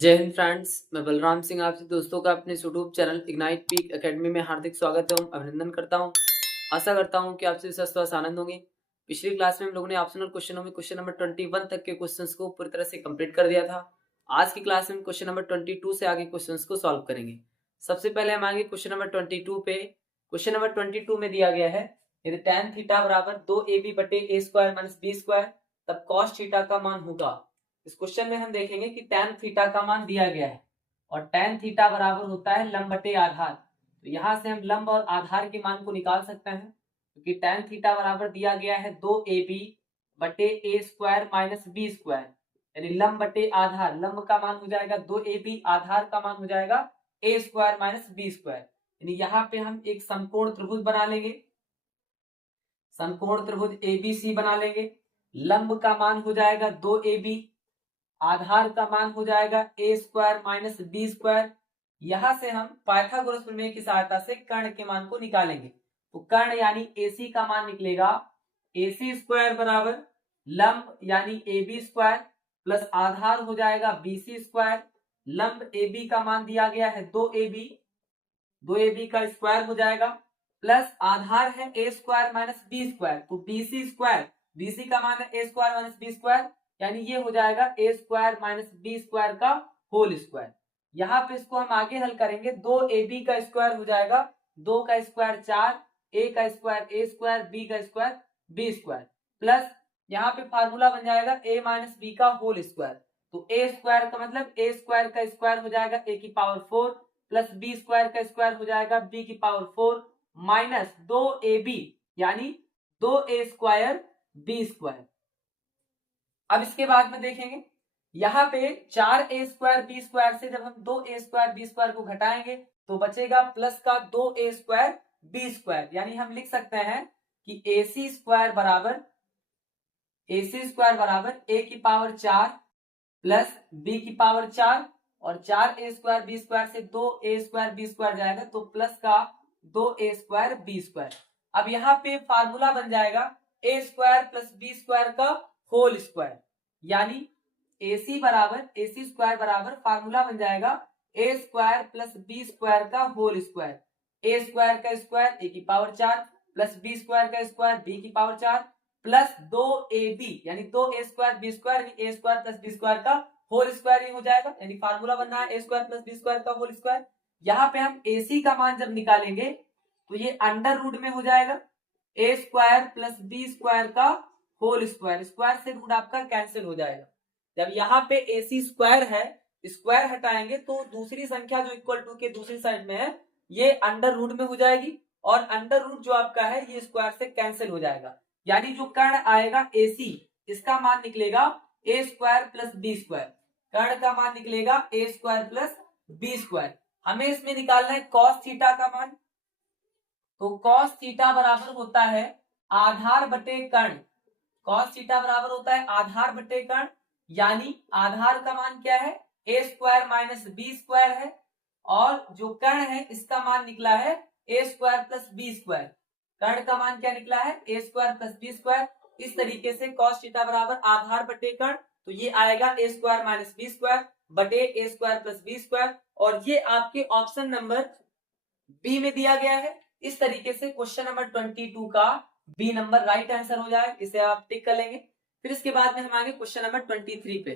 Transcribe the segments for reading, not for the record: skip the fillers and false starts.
जय हिंद फ्रेंड्स, मैं बलराम सिंह आपसे दोस्तों का अपने YouTube channel ignite peak academy में हार्दिक स्वागत एवं अभिनंदन करता हूं। आशा करता हूं कि आपसे विशेष आनंद होंगे। पिछली क्लास में हम लोगों ने ऑप्शनल क्वेश्चनों में क्वेश्चन नंबर 21 तक के क्वेश्चंस को पूरी तरह से कंप्लीट कर दिया था। आज की क्लास में क्वेश्चन नंबर 22 से आगे क्वेश्चंस को सॉल्व करेंगे। सबसे पहले हम आगे क्वेश्चन नंबर 22 पे। क्वेश्चन नंबर 22 में दिया गया है, यदि tan थीटा बराबर 2ab बटे a square minus b square, तब cos थीटा का मान होगा। इस क्वेश्चन में हम देखेंगे कि tan थीटा का मान दिया गया है और tan थीटा बराबर होता है लंब बटे आधार। तो यहां से हम लंब और आधार के मान को निकाल सकते हैं, क्योंकि tan थीटा बराबर दिया गया है 2ab बटे a square minus b square, यानी लंब बटे आधार। लंब का मान हो जाएगा 2ab, आधार का मान हो जाएगा a square minus b square. यानी यहाँ पे हम एक समकोण त्रिभुज बना लेंगे, समकोण त्रिभुज ABC बना लेंगे। लंब का मान हो जाएगा 2ab, आधार का मान हो जाएगा a square minus b square. यहां से हम पाइथागोरस प्रमेय की सहायता से कर्ण के मान को निकालेंगे। तो कर्ण यानी AC का मान निकलेगा AC स्क्वायर बराबर लंब यानी AB स्क्वायर प्लस आधार हो जाएगा BC स्क्वायर। लंब AB का मान दिया गया है 2AB, 2AB का स्क्वायर हो जाएगा प्लस आधार है a square minus b square, तो BC स्क्वायर, BC का मान है a square minus b square, यानी ये हो जाएगा a square minus b square का होल स्क्वायर। यहाँ पे इसको हम आगे हल करेंगे, 2ab का स्क्वायर हो जाएगा 2 का स्क्वायर 4, a का स्क्वायर a स्क्वायर, b का स्क्वायर b स्क्वायर, प्लस यहाँ पे फार्मूला बन जाएगा a माइनस b का होल स्क्वायर। तो a स्क्वायर का मतलब a स्क्वायर का स्क्वायर हो जाएगा a की पावर 4 प्लस बी स्क्वायर का स्क्वायर हो जाएगा b की पावर 4 माइनस 2ab यानी 2a स्क्वायर b स्क्वायर। अब इसके बाद में देखेंगे, यहाँ पे 4a स्क्वायर b स्क्वायर से जब हम 2a स्क्वायर b स्क्वायर को घटाएंगे तो बचेगा प्लस का 2a स्क्वायर b स्क्वायर। यानी हम लिख सकते हैं कि ac स्क्वायर बराबर a की पावर 4 प्लस b की पावर 4 और 4a स्क्वायर b स्क्वायर से 2a स्क्वायर b स्क्वायर जाएगा तो प्लस का 2a स्क्वायर b स्क्वायर। अब यहाँ पे फार्मूला बन जाएगा a square plus b square का होल स्क्वायर, यानी AC स्क्वायर बराबर फार्मूला बन जाएगा a square plus b square का होल स्क्वायर। a स्क्वायर का स्क्वायर a की पावर 4 प्लस b स्क्वायर का स्क्वायर b की पावर 4 प्लस 2ab यानी 2a स्क्वायर b स्क्वायर यानी a square plus b square का होल स्क्वायर ही हो जाएगा। यानी फार्मूला बन रहा है a square plus b square का होल स्क्वायर। यहाँ पे हम AC का मान जब निकालेंगे तो ये अंडर रूट में हो जाएगा a square plus b square का होल स्क्वायर, स्क्वायर से रूट आपका कैंसिल हो जाएगा। जब यहाँ पे AC स्क्वायर है, स्क्वायर हटाएंगे तो दूसरी संख्या जो इक्वल टू के दूसरी साइड में है ये अंडर रूट में हो जाएगी और अंडर रूट जो आपका है ये स्क्वायर से कैंसिल हो जाएगा। यानी जो कर्ण आएगा AC, इसका मान निकलेगा a square plus b square. कर्ण का मान निकलेगा a square plus b square. हमें इसमें निकालना है cos थीटा का मान। तो cos थीटा बराबर होता है आधार बटे कर्ण। cos थीटा बराबर होता है आधार बटे कर्ण, यानी आधार का मान क्या है a square minus b square है और जो कर्ण है इसका मान निकला है a square plus b square. कर्ण का मान क्या निकला है a square plus b square. इस तरीके से cos थीटा बराबर आधार बटे कर्ण, तो ये आएगा a square minus b square बटे a square plus b square और ये आपके ऑप्शन नंबर बी में दिया गया है। इस तरीके से क्वेश्चन नंबर 22 का बी नंबर राइट आंसर हो जाए, इसे आप टिक कर लेंगे। फिर इसके बाद में हम आगे क्वेश्चन नंबर 23 पे।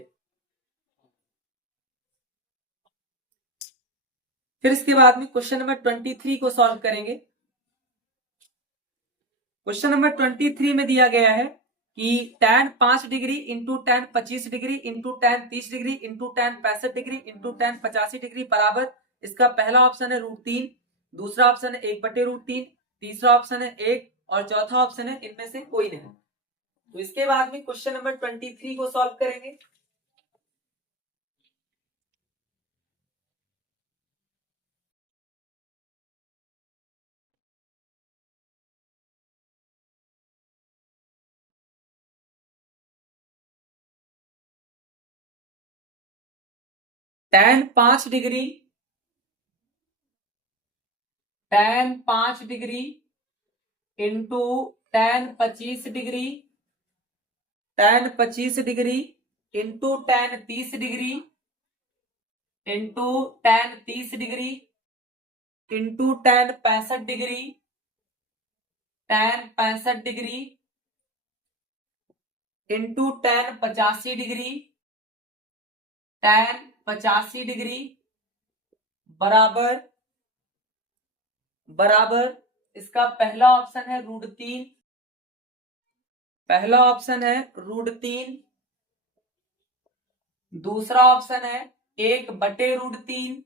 फिर इसके बाद में क्वेश्चन नंबर 23 को सॉल्व करेंगे। क्वेश्चन नंबर 23 में दिया गया है कि tan 5 degree into tan 25 degree into tan 30 degree into tan 65 degree into tan 85 degree बराबर, इसका पहला ऑप्शन है √3, दूसरा ऑप्शन है 1/√3, तीसरा ऑप्शन है 1 और चौथा ऑप्शन है इनमें से कोई नहीं। तो इसके बाद में क्वेश्चन नंबर 23 को सॉल्व करेंगे। tan 5 degree into tan 25 degree, tan 25 degree into tan 30 degree into tan 30 degree into tan 65 degree tan 65 degree into tan 85 degree tan 85 degree बराबर बराबर इसका पहला ऑप्शन है √3, पहला ऑप्शन है √3, दूसरा ऑप्शन है 1/√3,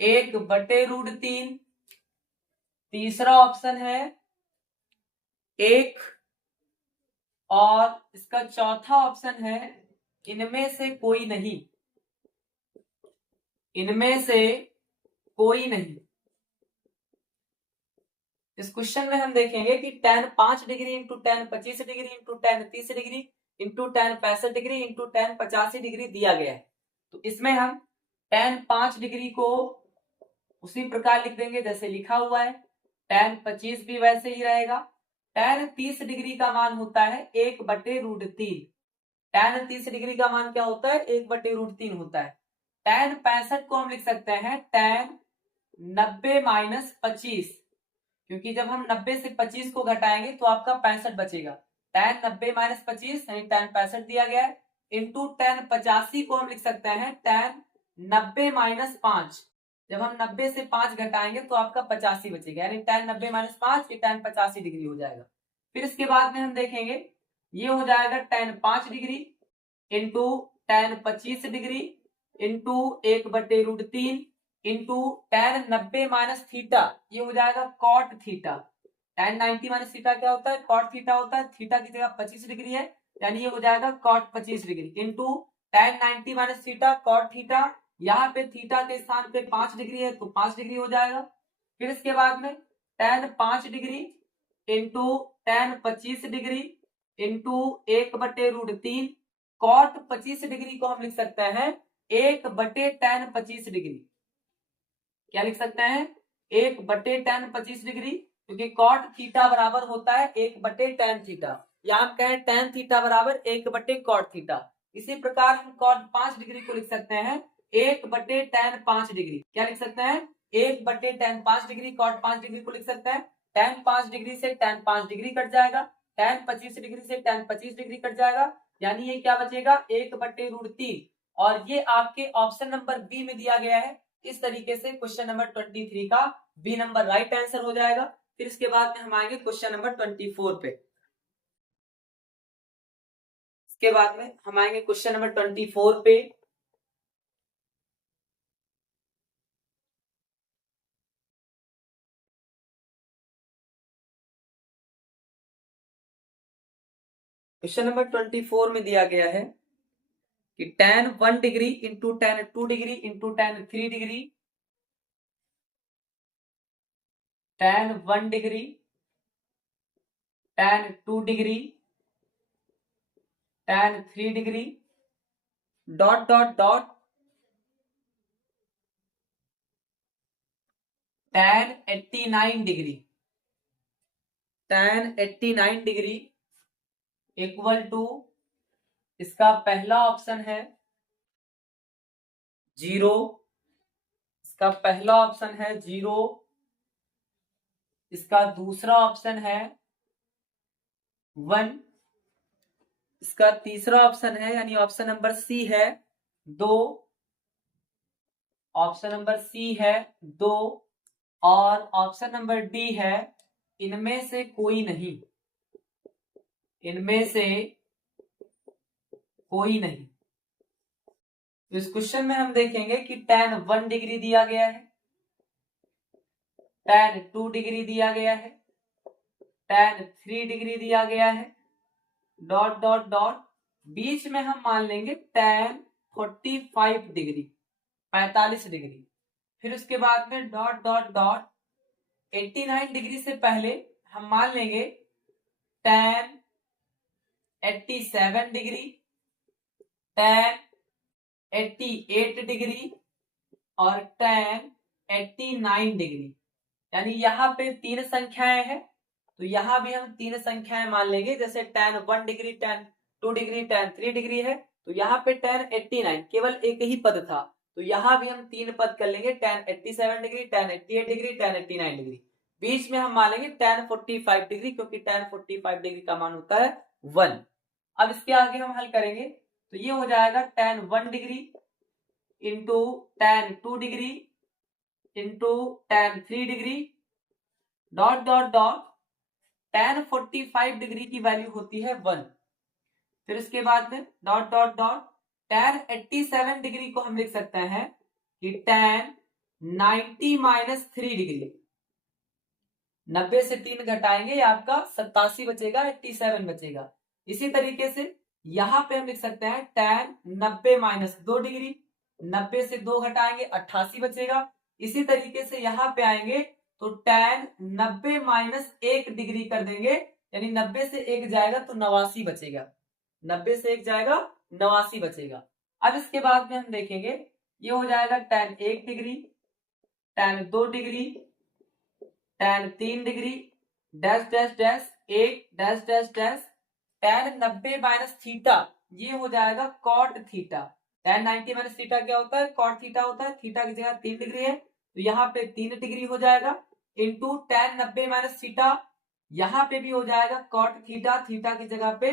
1/√3, तीसरा ऑप्शन है 1 और इसका चौथा ऑप्शन है इनमें से कोई नहीं, इनमें से कोई नहीं। इस क्वेश्चन में हम देखेंगे कि tan 5 degree into tan 25 degree into tan 30 degree into tan 65 degree into tan 85 degree दिया गया है। तो इसमें हम tan 5 डिग्री को उसी प्रकार लिख देंगे जैसे लिखा हुआ है, tan 25 भी वैसे ही रहेगा। tan 30 डिग्री का मान होता है 1/√3, tan 30 डिग्री का मान क्या होता है 1/√3 होता है। tan 65 को हम लिख सकते हैं tan 90 - 25, क्योंकि जब हम 90 से 25 को घटाएंगे तो आपका 65 बचेगा। tan 90 - 25 यानी tan 65 दिया गया है, इंटू tan 85 को हम लिख सकते हैं tan 90 - 5, जब हम 90 से 5 घटाएंगे तो आपका 85 बचेगा, यानी tan 90 - 5 ये tan 85 डिग्री हो जाएगा। फिर इसके बाद में हम देखेंगे ये हो जाएगा tan 5 degree into tan 25 degree into 1/√3 into tan 90 - theta, ये हो जाएगा cot थीटा। tan 90 - थीटा क्या होता है cot थीटा होता है, थीटा की जगह 25 डिग्री है यानी ये हो जाएगा cot 25 degree into tan 90 - theta cot theta, यहाँ पे थीटा के स्थान पे 5 डिग्री है तो 5 डिग्री हो जाएगा। फिर इसके बाद में tan 5 degree into tan 25 degree into 1/√3 cot 25 degree को हम लिख सकते हैं 1/tan 25 डिग्री, क्या लिख सकते हैं 1/tan 25 डिग्री, क्योंकि cot थीटा बराबर होता है 1/tan थीटा, या हम कहें tan थीटा बराबर 1/cot थीटा। इसी प्रकार हम cot 5 डिग्री को लिख सकते हैं 1/tan 5 डिग्री, क्या लिख सकते हैं 1/tan 5 डिग्री, cot 5 डिग्री को लिख सकते हैं tan 5 डिग्री से tan 5 डिग्री कट जाएगा, tan 25 डिग्री से tan 25 डिग्री कट जाएगा, यानी ये क्या बचेगा 1/√3, और ये आपके ऑप्शन नंबर बी में दिया गया है। इस तरीके से क्वेश्चन नंबर 23 का बी नंबर राइट आंसर हो जाएगा। फिर इसके बाद में हम आएंगे क्वेश्चन नंबर 24 पे। इसके बाद में हम आएंगे क्वेश्चन नंबर 24 पे। क्वेश्चन नंबर 24 में दिया गया है कि tan 1 degree into tan 2 degree into tan 3 degree, tan 1 degree tan 2 degree tan 3 degree dot dot dot tan 89 degree, tan 89 degree equal to इसका पहला ऑप्शन है 0, इसका पहला ऑप्शन है 0, इसका दूसरा ऑप्शन है 1, इसका तीसरा ऑप्शन है यानी ऑप्शन नंबर सी है 2, ऑप्शन नंबर सी है 2, और ऑप्शन नंबर डी है इनमें से कोई नहीं, इनमें से कोई नहीं। तो इस क्वेश्चन में हम देखेंगे कि tan 1 डिग्री दिया गया है, tan 2 डिग्री दिया गया है, tan 3 डिग्री दिया गया है, डॉट डॉट डॉट, बीच में हम मान लेंगे tan 45 डिग्री, 45 डिग्री। फिर उसके बाद में डॉट डॉट डॉट 89 डिग्री से पहले हम मान लेंगे tan 87 डिग्री, tan 88 डिग्री और tan 89 डिग्री, यानी यहाँ पे 3 संख्याएं हैं तो यहाँ भी हम 3 संख्याएं मान लेंगे, जैसे tan 1 degree tan 2 degree tan 3 degree है, तो यहाँ पे tan 89 केवल एक ही पद था, तो यहाँ भी हम 3 पद कर लेंगे, tan 87 degree, tan 88 degree, tan 89 degree. बीच में हम मान लेंगे tan 45 डिग्री, क्योंकि tan 45 डिग्री का मान होता है 1। अब इसके आगे हम हल करेंगे, तो ये हो जाएगा tan 1 degree into tan 2 degree into tan 3 degree dot dot dot tan 45 degree की वैल्यू होती है 1। फिर उसके बाद में dot dot dot tan 87 degree को हम लिख सकते हैं कि tan 90 माइनस 3 डिग्री। 90 से 3 घटाएंगे, ये आपका 87 बचेगा, 87 बचेगा। इसी तरीके से यहां पे हम लिख सकते हैं tan 90 माइनस 2 डिग्री। 90 से 2 घटाएंगे, 88 बचेगा। इसी तरीके से यहां पे आएंगे तो tan 90 माइनस 1 डिग्री कर देंगे, यानी 90 से 1 जाएगा तो 89 बचेगा। 90 से 1 जाएगा, 89 बचेगा। अब इसके बाद में हम देखेंगे, ये हो जाएगा tan 1 degree, tan 2 degree, tan 3 degree, dash dash dash 1 dash dash dash tan 90 minus theta, ये हो जाएगा cot theta. tan 90 minus theta क्या होता है? cot थीटा होता है। थीटा की जगह 3 डिग्री है, तो यहाँ पे 3 डिग्री हो जाएगा, इंटू tan 90 माइनस थीटा, यहाँ पे भी हो जाएगा cot थीटा, थीटा की जगह पे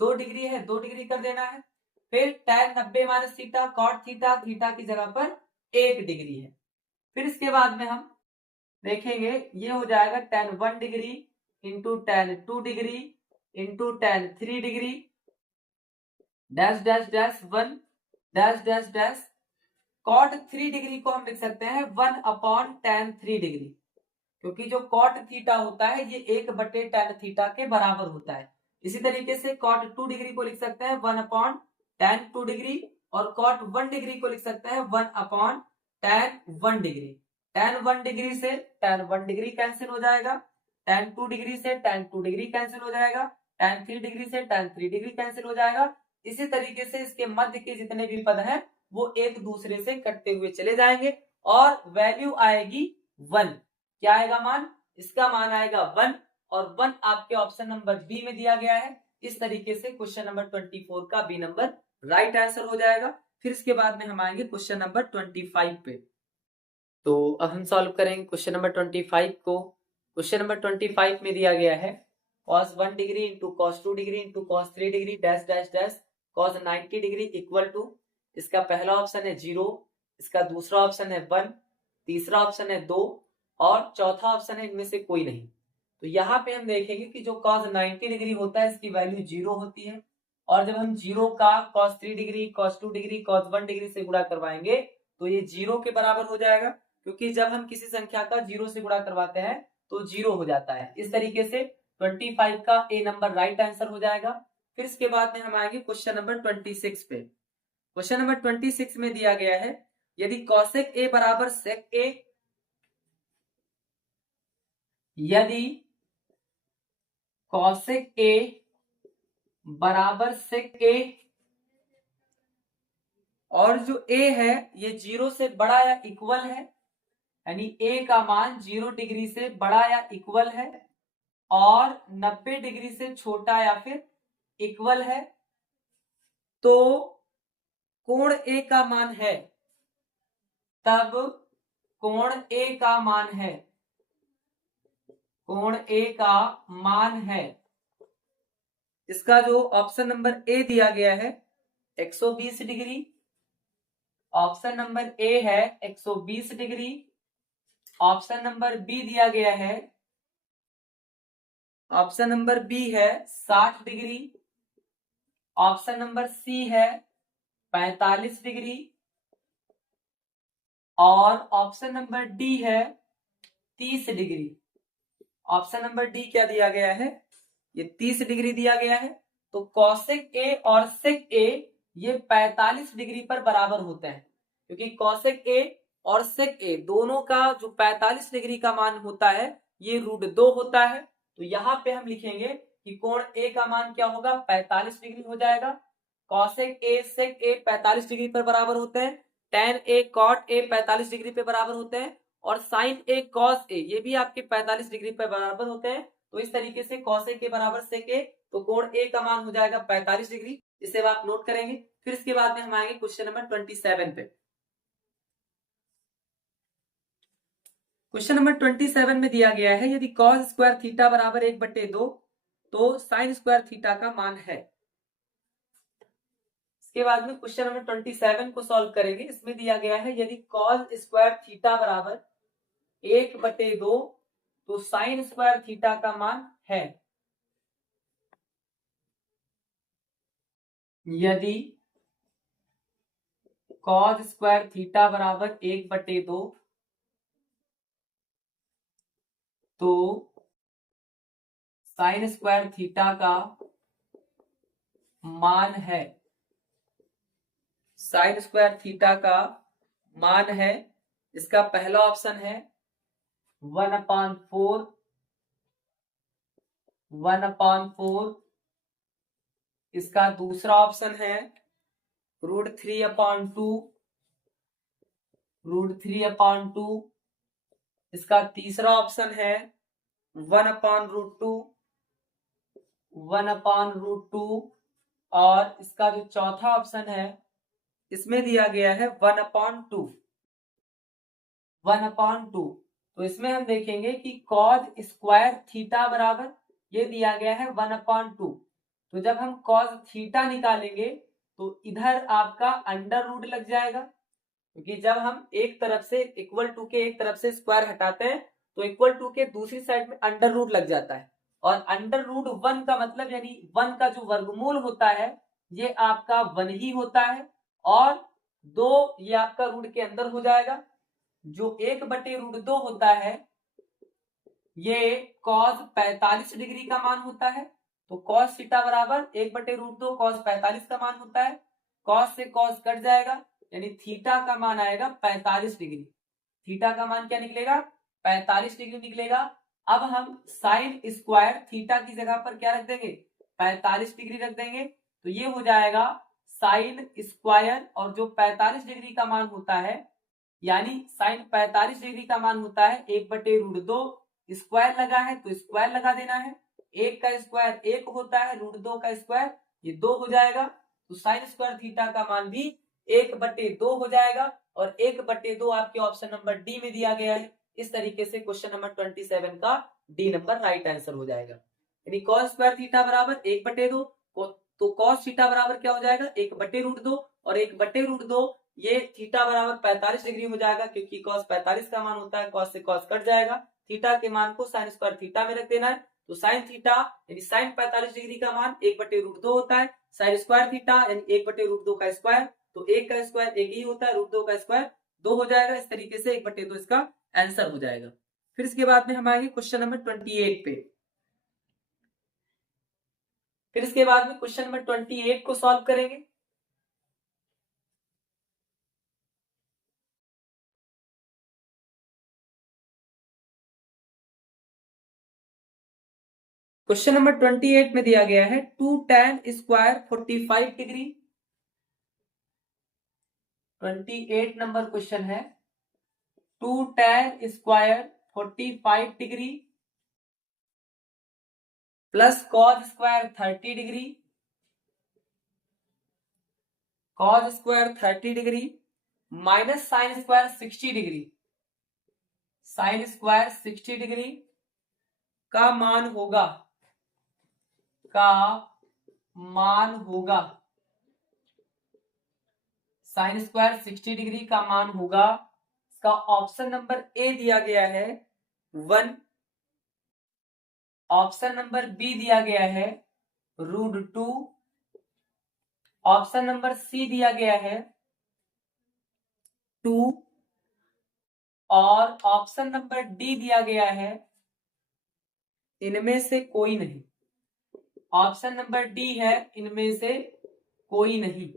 2 डिग्री है, 2 डिग्री कर देना है। फिर tan 90 minus theta, cot theta, theta की जगह पर 1 डिग्री है। फिर इसके बाद में हम देखेंगे, ये हो जाएगा tan 1 degree into tan 2 degree into tan 3 degree dash dash dash 1 dash dash dash cot 3 degree को हम लिख सकते हैं 1 अपॉन tan 3 डिग्री, क्योंकि जो cot थीटा होता है ये 1 tan थीटा के बराबर होता है। इसी तरीके से cot 2 डिग्री को लिख सकते हैं 1 अपॉन tan 2 डिग्री, और cot 1 डिग्री को लिख सकते हैं 1 upon tan 1 degree. tan 1 degree से tan 1 डिग्री कैंसिल हो जाएगा, tan 2 डिग्री से tan 2 डिग्री कैंसिल हो जाएगा, tan 3 डिग्री से tan 3 डिग्री कैंसिल हो जाएगा। इसी तरीके से इसके मध्य के जितने भी पद हैं वो एक दूसरे से कटते हुए चले जाएंगे और वैल्यू आएगी 1। क्या आएगा मान? इसका मान आएगा 1, और 1 आपके ऑप्शन नंबर बी में दिया गया है। इस तरीके से क्वेश्चन नंबर 24 का बी नंबर राइट आंसर हो जाएगा। फिर इसके बाद में हम आएंगे क्वेश्चन नंबर 25 पे। तो अब हम सॉल्व करेंगे क्वेश्चन नंबर 25 को। क्वेश्चन नंबर 25 में दिया गया है cos 1 degree into cos 2 degree into cos 3 degree dash dash dash cos 90 degree equal to, इसका पहला ऑप्शन है 0, इसका दूसरा ऑप्शन है 1, तीसरा ऑप्शन है 2 और चौथा ऑप्शन है इनमें से कोई नहीं। तो यहाँ पे हम देखेंगे कि जो cos 90 डिग्री होता है इसकी वैल्यू 0 होती है, और जब हम 0 का cos 3 degree, cos 2 degree, cos 1 degree से गुणा करवाएंगे तो ये 0 के बराबर हो जाएगा, क्योंकि जब हम किसी संख्या का 0 से गुणा करवाते हैं तो 0 हो जाता है। इस तरीके से 25 का ए नंबर राइट आंसर हो जाएगा। फिर इसके बाद में हम आएंगे क्वेश्चन नंबर 26 पे। क्वेश्चन नंबर 26 में दिया गया है, यदि cosec a बराबर sec a, यदि cosec a बराबर sec a और जो a है ये 0 से बड़ा या इक्वल है, यानी a का मान 0 डिग्री से बड़ा या इक्वल है और 90 डिग्री से छोटा या फिर इक्वल है, तो कोण a का मान है, तब कोण a का मान है, कोण a का मान है, इसका जो ऑप्शन नंबर ए दिया गया है 120 डिग्री, ऑप्शन नंबर ए है 120 डिग्री, ऑप्शन नंबर बी दिया गया है, ऑप्शन नंबर बी है 60 डिग्री, ऑप्शन नंबर सी है 45 डिग्री और ऑप्शन नंबर डी है 30 डिग्री। ऑप्शन नंबर डी क्या दिया गया है? ये 30 डिग्री दिया गया है। तो cosec a और sec a ये 45 डिग्री पर बराबर होते हैं, क्योंकि cosec a और sec a दोनों का जो 45 डिग्री का मान होता है ये √2 होता है। तो यहाँ पे हम लिखेंगे कि कोण a का मान क्या होगा? 45 डिग्री हो जाएगा। cosec a sec a 45 degree पर बराबर होते हैं, tan a cot a 45 degree पे बराबर होते हैं और sin a cos a ये भी आपके 45 डिग्री पर बराबर होते हैं। तो इस तरीके से cos a के बराबर sec a, तो कोण a का मान हो जाएगा 45 डिग्री। इसे आप नोट करेंगे। फिर इसके बाद में हम आएंगे क्वेश्चन नंबर 27 पे। क्वेश्चन नंबर 27 में दिया गया है यदि cos स्क्वायर थीटा बराबर 1/2 तो sin स्क्वायर थीटा का मान है। इसके बाद में क्वेश्चन नंबर 27 को सॉल्व करेंगे। इसमें दिया गया है यदि cos स्क्वायर थीटा बराबर 1/2 तो sin स्क्वायर थीटा का मान है। यदि cos स्क्वायर थीटा बराबर 1/2 तो sin स्क्वायर थीटा का मान है। sin स्क्वायर थीटा का मान है, इसका पहला ऑप्शन है 1/4, इसका दूसरा ऑप्शन है √3/2, इसका तीसरा ऑप्शन है 1/√2, और इसका जो चौथा ऑप्शन है इसमें दिया गया है 1/2। तो इसमें हम देखेंगे कि cos स्क्वायर थीटा बराबर ये दिया गया है 1/2। तो जब हम cos थीटा निकालेंगे तो इधर आपका अंडर रूट लग जाएगा, क्योंकि जब हम एक तरफ से इक्वल टू के एक तरफ से स्क्वायर हटाते हैं तो इक्वल टू के दूसरी साइड में अंडर रूट लग जाता है, और अंडर रूट 1 का मतलब यानी 1 का जो वर्गमूल होता है ये आपका 1 ही होता है, और 2 ये आपका रूट के अंदर हो जाएगा। जो 1/√2 होता है ये cos 45 डिग्री का मान होता है। तो cos थीटा बराबर 1/√2 cos 45 का मान होता है। cos से cos कट जाएगा, यानी थीटा का मान आएगा 45 डिग्री। थीटा का मान क्या निकलेगा? 45 डिग्री निकलेगा। अब हम साइन स्क्वायर थीटा की जगह पर क्या रख देंगे? 45 डिग्री रख देंगे। तो ये हो जाएगा साइन स्क्वायर, और जो 45 डिग्री का मान होता है यानी साइन 45 डिग्री का मान होता है 1/√2, स्क्वायर लगा है तो स्क्वायर लगा देना है। 1 का स्क्वायर 1 होता है, √2 का स्क्वायर ये 2 हो जाएगा। तो साइन स्क्वायर थीटा का मान भी 1/2 हो जाएगा, और 1/2 आपके ऑप्शन नंबर डी में दिया गया है। इस तरीके से क्वेश्चन नंबर 27 का डी नंबर राइट आंसर हो जाएगा। यानी cos स्क्वायर थीटा बराबर 1/2, तो cos थीटा बराबर क्या हो जाएगा? 1/√2, और 1/√2 ये थीटा बराबर 45 डिग्री हो जाएगा, क्योंकि cos 45 का मान होता है, cos से cos कट जाएगा। थीटा के मान को साइन स्क्वायर थीटा में रख देना है। तो साइन थीटा यानी साइन 45 डिग्री का मान 1/√2 होता है। साइन स्क्वायर थीटा यानी 1/√2 का स्क्वायर, तो 1 का स्क्वायर 1 ही होता है, √2 का स्क्वायर 2 हो जाएगा। इस तरीके से 1/2 इसका आंसर हो जाएगा। फिर इसके बाद में हम आएंगे क्वेश्चन नंबर 28 पे। फिर इसके बाद में क्वेश्चन नंबर 28 को सॉल्व करेंगे। क्वेश्चन नंबर 28 में दिया गया है 2 tan square 45 degree. 28 number question है 2 tan square 45 degree plus cos square 30 degree, cos square 30 degree minus sine square 60 degree. Sine square 60 degree का मान होगा साइन स्क्वायर 60 डिग्री का मान होगा। इसका ऑप्शन नंबर ए दिया गया है 1, ऑप्शन नंबर बी दिया गया है √2, ऑप्शन नंबर सी दिया गया है 2, और ऑप्शन नंबर डी दिया गया है इनमें से कोई नहीं। ऑप्शन नंबर डी है इनमें से कोई नहीं।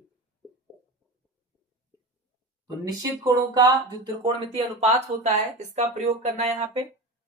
तो निश्चित कोणों का जो त्रिकोणमितीय अनुपात होता है इसका प्रयोग करना है यहाँ पे।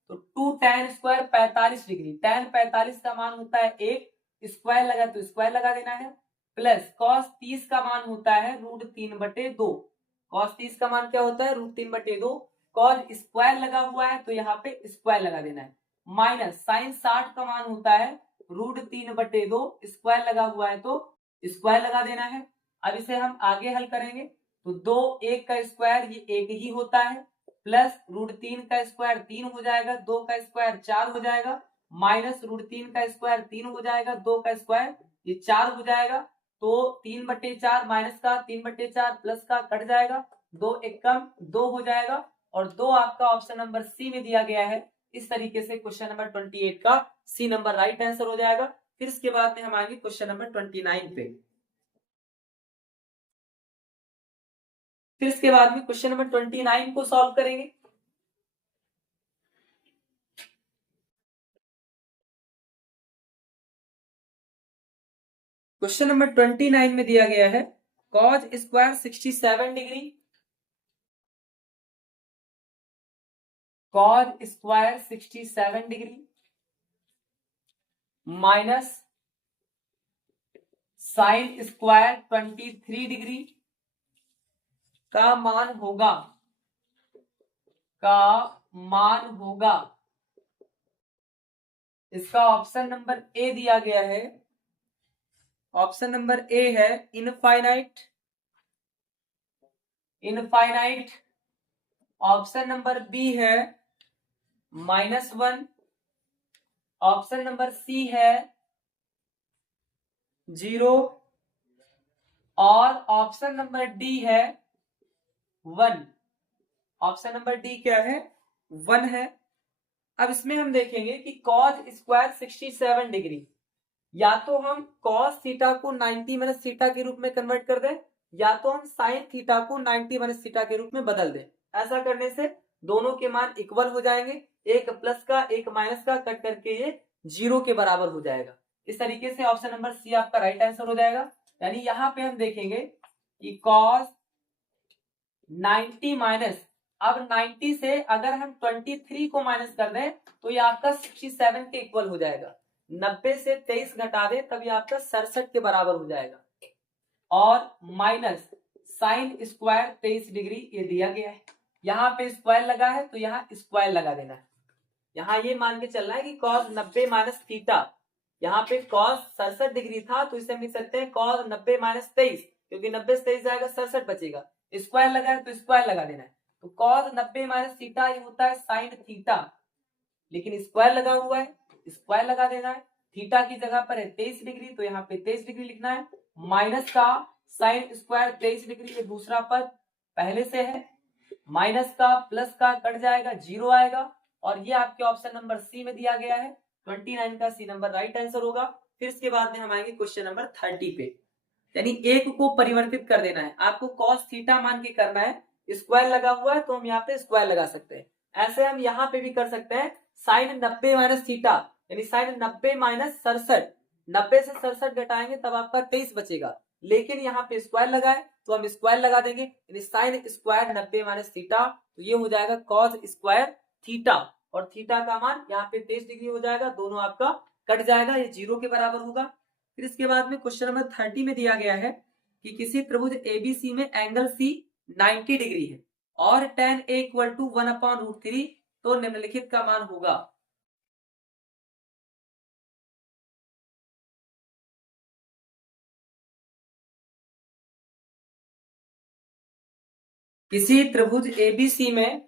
तो 2 tan स्क्वायर 45 डिग्री, tan 45 का मान होता है 1, स्क्वायर लगा तो स्क्वायर लगा देना है, प्लस cos 30 का मान होता है √3/2। cos 30 का मान क्या होता है? √3/2। cos स्क्वायर लगा हुआ है तो यहाँ पे स्क्वायर लगा देना है, माइनस sin 60 का मान होता है √3/2, स्क्वायर लगा हुआ है तो स्क्वायर लगा देना है। अब इसे हम आगे हल करेंगे तो 2 1 का स्क्वायर ये 1 ही होता है, प्लस √3 का स्क्वायर 3 हो जाएगा, 2 का स्क्वायर 4 हो जाएगा, माइनस √3 का स्क्वायर 3 हो जाएगा, 2 का स्क्वायर ये 4 हो जाएगा। तो 3/4 माइनस का 3/4 प्लस का कट जाएगा, 2 1 कम 2 हो जाएगा, और 2 आपका ऑप्शन नंबर सी में दिया गया है। इस तरीके से क्वेश्चन नंबर 28 का सी नंबर राइट आंसर हो जाएगा। फिर इसके बाद में हम आएंगे क्वेश्चन नंबर 29 पे। फिर इसके बाद में क्वेश्चन नंबर 29 को सॉल्व करेंगे। क्वेश्चन नंबर 29 में दिया गया है cos square 67 degree, cos square 67 degree minus sine square 23 degree का मान होगा इसका ऑप्शन नंबर ए दिया गया है। ऑप्शन नंबर ए है इनफाइनाइट, ऑप्शन नंबर बी है -1, ऑप्शन नंबर सी है 0 और ऑप्शन नंबर डी है 1। ऑप्शन नंबर डी क्या है? 1 है। अब इसमें हम देखेंगे कि cos स्क्वायर 67 डिग्री, या तो हम cos थीटा को 90 माइनस थीटा के रूप में कन्वर्ट कर दें, या तो हम sin थीटा को 90 माइनस थीटा के रूप में बदल दें। ऐसा करने से दोनों के मान इक्वल हो जाएंगे, एक प्लस का एक माइनस का कट करके ये 0 के बराबर हो जाएगा। इस तरीके से ऑप्शन नंबर सी आपका राइट आंसर हो जाएगा। यानी यहाँ पे हम देखेंगे कि cos 90 माइनस, अब 90 से अगर हम 23 को माइनस कर दें तो ये आपका 67 के इक्वल हो जाएगा। 90 से 23 घटा दें तब ये आपका 67 के बराबर हो जाएगा। और माइनस साइन स्क्वायर 23 डिग्री ये दिया गया है, यहाँ पे स्क्वायर लगा है तो यहाँ स्क्वायर लगा देना है। यहाँ ये मान के चलना है कि cos 90 माइनस थीटा, यहाँ पे cos 67 डिग्री था तो इसे हम लिख सकते हैं cos 90 माइनस 23, क्योंकि 90 से 23 जाएगा 67 बचेगा, स्क्वायर लगा है तो स्क्वायर लगा देना है। तो cos 90 माइनस थीटा ये होता है साइन थीटा, लेकिन स्क्वायर लगा हुआ है, स्क्वायर लगा देना है। थीटा की जगह पर है 23 डिग्री तो यहाँ पे 23 डिग्री लिखना है, माइनस का साइन स्क्वायर 23 डिग्री, ये दूसरा पद पहले से है, माइनस का प्लस का कट जाएगा 0 आएगा, और ये आपके ऑप्शन नंबर सी में दिया गया है। 29 का सी नंबर राइट आंसर होगा। फिर इसके बाद में हम आएंगे क्वेश्चन नंबर 30 पे। यानी एक को परिवर्तित कर देना है, आपको cos थीटा मान के करना है, स्क्वायर लगा हुआ है तो हम यहाँ पे स्क्वायर लगा सकते हैं। ऐसे हम यहाँ पे भी कर सकते हैं साइन 90 माइनस थीटा, यानी साइन 90 माइनस 67, 90 से 67 घटाएंगे तब आपका 23 बचेगा, लेकिन यहाँ पे स्क्वायर लगा है तो हम स्क्वायर लगा देंगे, यानी साइन स्क्वायर 90 माइनस थीटा, तो ये हो जाएगा cos स्क्वायर थीटा, और थीटा का मान यहाँ पे 23 डिग्री हो जाएगा, दोनों आपका कट जाएगा, ये 0 के बराबर होगा। फिर इसके बाद में क्वेश्चन नंबर 30 में दिया गया है कि किसी त्रिभुज एबीसी में एंगल सी 90 डिग्री है और tan a इक्वल टू 1/√3, तो निम्नलिखित का मान होगा। किसी त्रिभुज एबीसी में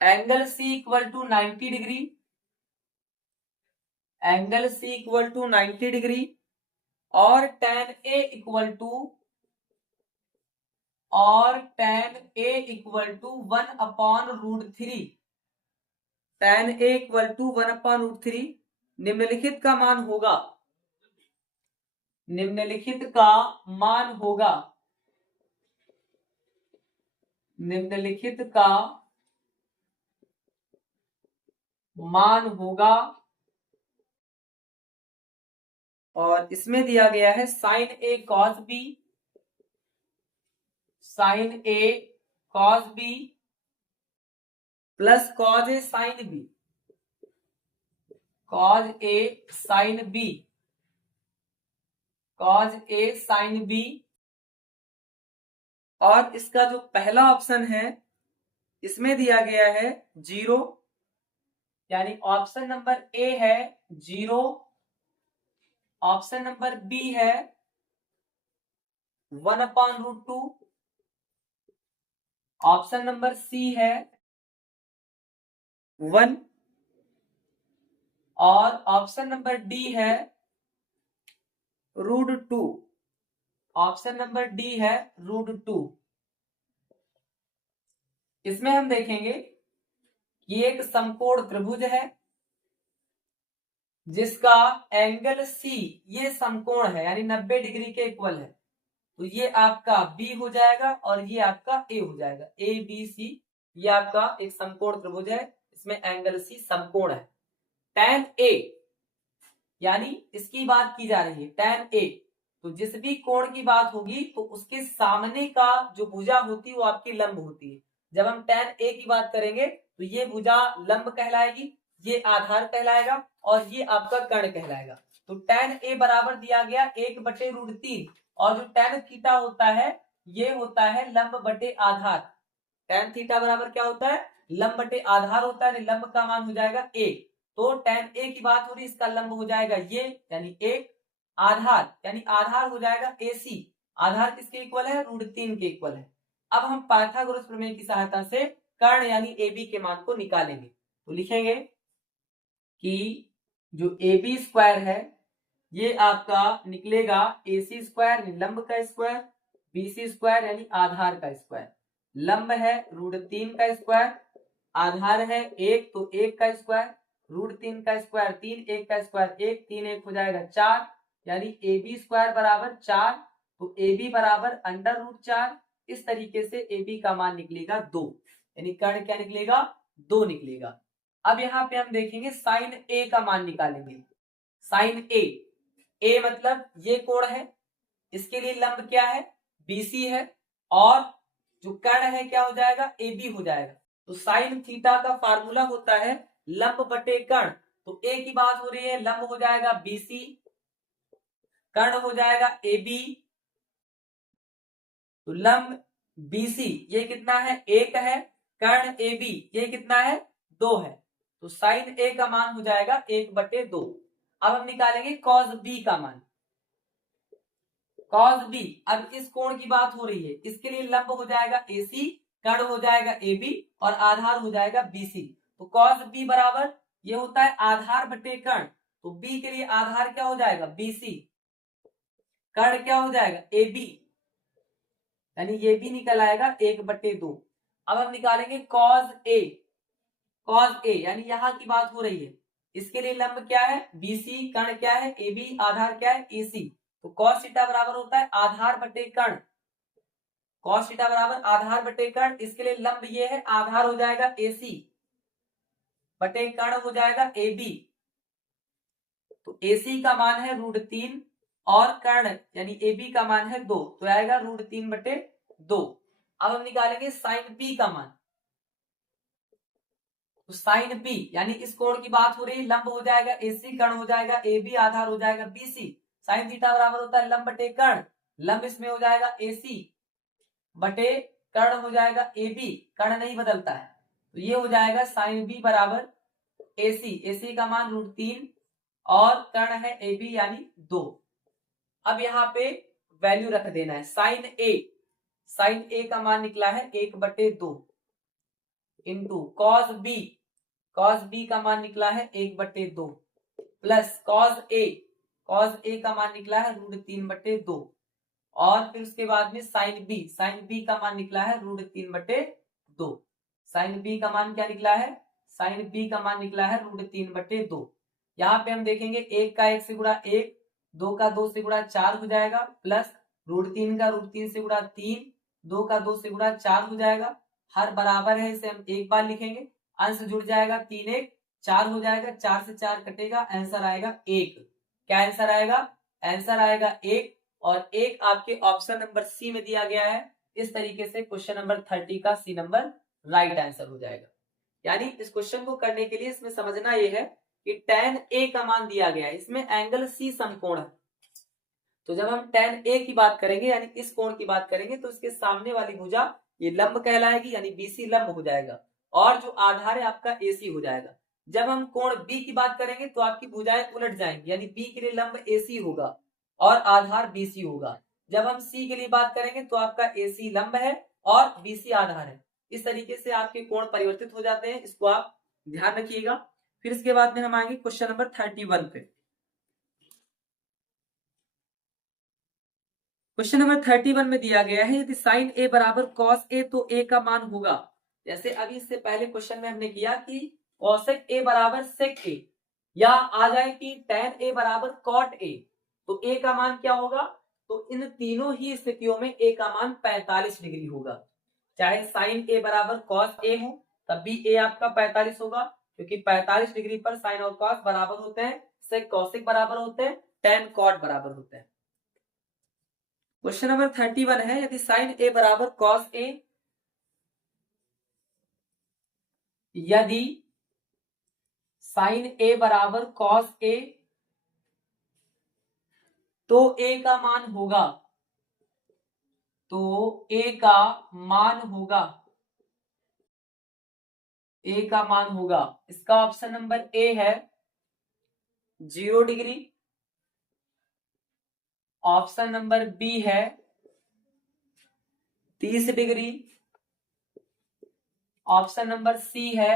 angle C equal to 90 degree, और tan a equal to 1/√3, tan a equal to 1/√3, निम्नलिखित का मान होगा, निम्नलिखित का मान होगा। और इसमें दिया गया है साइन ए कॉस बी प्लस कॉज ए साइन बी और इसका जो पहला ऑप्शन है इसमें दिया गया है 0, यानी ऑप्शन नंबर ए है 0, ऑप्शन नंबर बी है 1/√2, ऑप्शन नंबर सी है 1 और ऑप्शन नंबर डी है √2। ऑप्शन नंबर डी है √2। इसमें हम देखेंगे कि एक समकोण त्रिभुज है जिसका एंगल सी ये समकोण है यानी 90 डिग्री के इक्वल है, तो ये आपका बी हो जाएगा और ये आपका ए हो जाएगा। ए बी सी ये आपका एक समकोण त्रिभुज है, इसमें एंगल सी समकोण है। tan ए यानी इसकी बात की जा रही है, tan ए, तो जिस भी कोण की बात होगी तो उसके सामने का जो भुजा होती है वो आपकी लंब होती है। जब हम tan ए की बात करेंगे तो ये भुजा लंब कहलाएगी, ये आधार कहलाएगा और ये आपका कर्ण कहलाएगा। तो tan ए बराबर दिया गया 1/√3 और जो tan थीटा होता है ये होता है लंब बटे आधार। tan थीटा बराबर क्या होता है? लंब बटे आधार होता है, लंब का मान हो जाएगा 1। तो tan ए की बात हो रही है, इसका लंब हो जाएगा ये यानी 1, आधार यानी आधार हो जाएगा AC। आधार किसके इक्वल है? √3 के इक्वल है। अब हम पाइथागोरस प्रमेय की सहायता से कर्ण यानी AB के मान को निकालेंगे। तो लिखेंगे कि जो AB स्क्वायर है ये आपका निकलेगा AC स्क्वायर यानी लंब का स्क्वायर, BC स्क्वायर यानी आधार का स्क्वायर। लंब है √3 का स्क्वायर, आधार है 1 तो 1 का स्क्वायर, √3 का स्क्वायर 3, 1 का स्क्वायर 1, 3 1 हो जाएगा 4, यानी AB स्क्वायर बराबर 4। तो AB बराबर √4। इस तरीके से AB का मान निकलेगा 2, यानी कर्ण क्या निकलेगा? 2 निकलेगा। अब यहाँ पे हम देखेंगे साइन A का मान निकालेंगे। साइन A मतलब ये कोण है, इसके लिए लंब क्या है? BC है और जो कर्ण है क्या हो जाएगा? AB हो जाएगा। तो साइन थीटा का फार्मूला होता है लंब बटे कर्ण। तो A की बात हो रही है, लंब हो जाएगा BC, कर्ण हो जाएगा AB। तो लंब BC ये कितना है? 1 है, कर्ण AB ये कितना है? 2 है। तो साइन A का मान हो जाएगा 1/2। अब हम निकालेंगे कॉस B का मान। कॉस B, अब इस कोण की बात हो रही है, इसके लिए लंब हो जाएगा AC, कर्ण हो जाएगा AB और आधार हो जाएगा BC। तो कॉस B बराबर ये होता है आधार बटे कर्ण। तो B के लिए आधार क्या हो जाएगा? BC, कर्ण क्या हो जाएगा? AB, यानी ये भी निकल आएगा 1/2। अब हम निकालेंगे कॉस A। कॉस A यानी यहां की बात हो रही है, इसके लिए लंब क्या है? BC, कर्ण क्या है? AB, आधार क्या है? AC। तो कॉस थीटा बराबर होता है आधार बटे कर्ण। कॉस थीटा बराबर आधार बटे कर्ण, इसके लिए लंब ये है, आधार हो जाएगा AC बटे कर्ण हो जाएगा AB। तो AC का मान है √3 और कर्ण यानी AB का मान है 2, तो आएगा √3/2। अब हम निकालेंगे साइन B का मान। तो साइन B यानी इस कोण की बात हो रही है, लंब हो जाएगा AC, कर्ण हो जाएगा AB, आधार हो जाएगा BC। साइन थीटा बराबर होता है लंब बटे कर्ण, लंब इसमें हो जाएगा AC बटे कर्ण हो जाएगा AB, कर्ण नहीं बदलता है। तो ये हो जाएगा साइन B बराबर AC का मान √3 और कर्ण है AB यानी 2। अब यहाँ पे वैल्यू रख देना है। साइन A का मान निकला है 1/2 इंटू कॉस B का मान निकला है 1/2 प्लस कॉस A का मान निकला है √3/2 और फिर उसके बाद में साइन B का मान निकला है √3/2। साइन B का मान क्या निकला है? साइन B का मान निकला है √3/2। यहाँ पे हम देखेंगे 1 का 1 से गुणा 1, 2 का 2 से गुणा 4 हो जाएगा, प्लस √3 का √3 से गुणा 3, 2 का 2 से गुणा 4 हो जाएगा। हर बराबर है, इसे हम एक बार लिखेंगे, अंश जुड़ जाएगा 3 1 4 हो जाएगा, 4 से 4 कटेगा, आंसर आएगा 1। क्या आंसर आएगा? आंसर आएगा 1 और 1 आपके ऑप्शन नंबर सी में दिया गया है। इस तरीके से क्वेश्चन नंबर 30 का सी नंबर राइट आंसर हो जाएगा। यानी इस क्वेश्चन को करने के लिए इसमें समझना यह है कि tan A का मान दिया गया है, इसमें एंगल C समकोण है। तो जब हम tan A की बात करेंगे यानी इस कोण की बात करेंगे तो इसके सामने वाली भुजा ये लंब कहलाएगी यानी BC लंब हो जाएगा और जो आधार है आपका AC हो जाएगा। जब हम कोण B की बात करेंगे तो आपकी भुजाएं उलट जाएंगी यानी B के लिए लंब AC होगा और आधार BC होगा। जब हम C के लिए बात करेंगे तो आपका AC लंब है और BC आधार है। इस तरीके से आपके कोण परिवर्तित हो जाते हैं, इसको आप ध्यान रखिएगा। फिर इसके बाद में हम आएंगे क्वेश्चन नंबर 31 पे। क्वेश्चन नंबर 31 में दिया गया है यदि साइन ए बराबर कॉस ए तो ए का मान होगा। जैसे अभी इससे पहले क्वेश्चन में हमने किया कि कॉसेक ए बराबर सेक ए, या आ जाए कि टेन ए बराबर कॉट ए, तो ए का मान क्या होगा? तो इन तीनों ही स्थितियों में ए का मान 45 डिग्री होगा। चाहे साइन ए बराबर कॉस ए हो तब भी ए आपका 45 होगा, क्योंकि 45 डिग्री पर साइन और कॉस बराबर होते हैं, सेक कॉसेक बराबर होते हैं, टेन कॉट बराबर होते हैं। क्वेश्चन नंबर 31 है यदि साइन ए बराबर कॉस ए, यदि साइन ए बराबर कॉस ए तो ए का मान होगा, तो ए का मान होगा, ए का मान होगा। इसका ऑप्शन नंबर ए है 0 डिग्री, ऑप्शन नंबर बी है 30 डिग्री, ऑप्शन नंबर सी है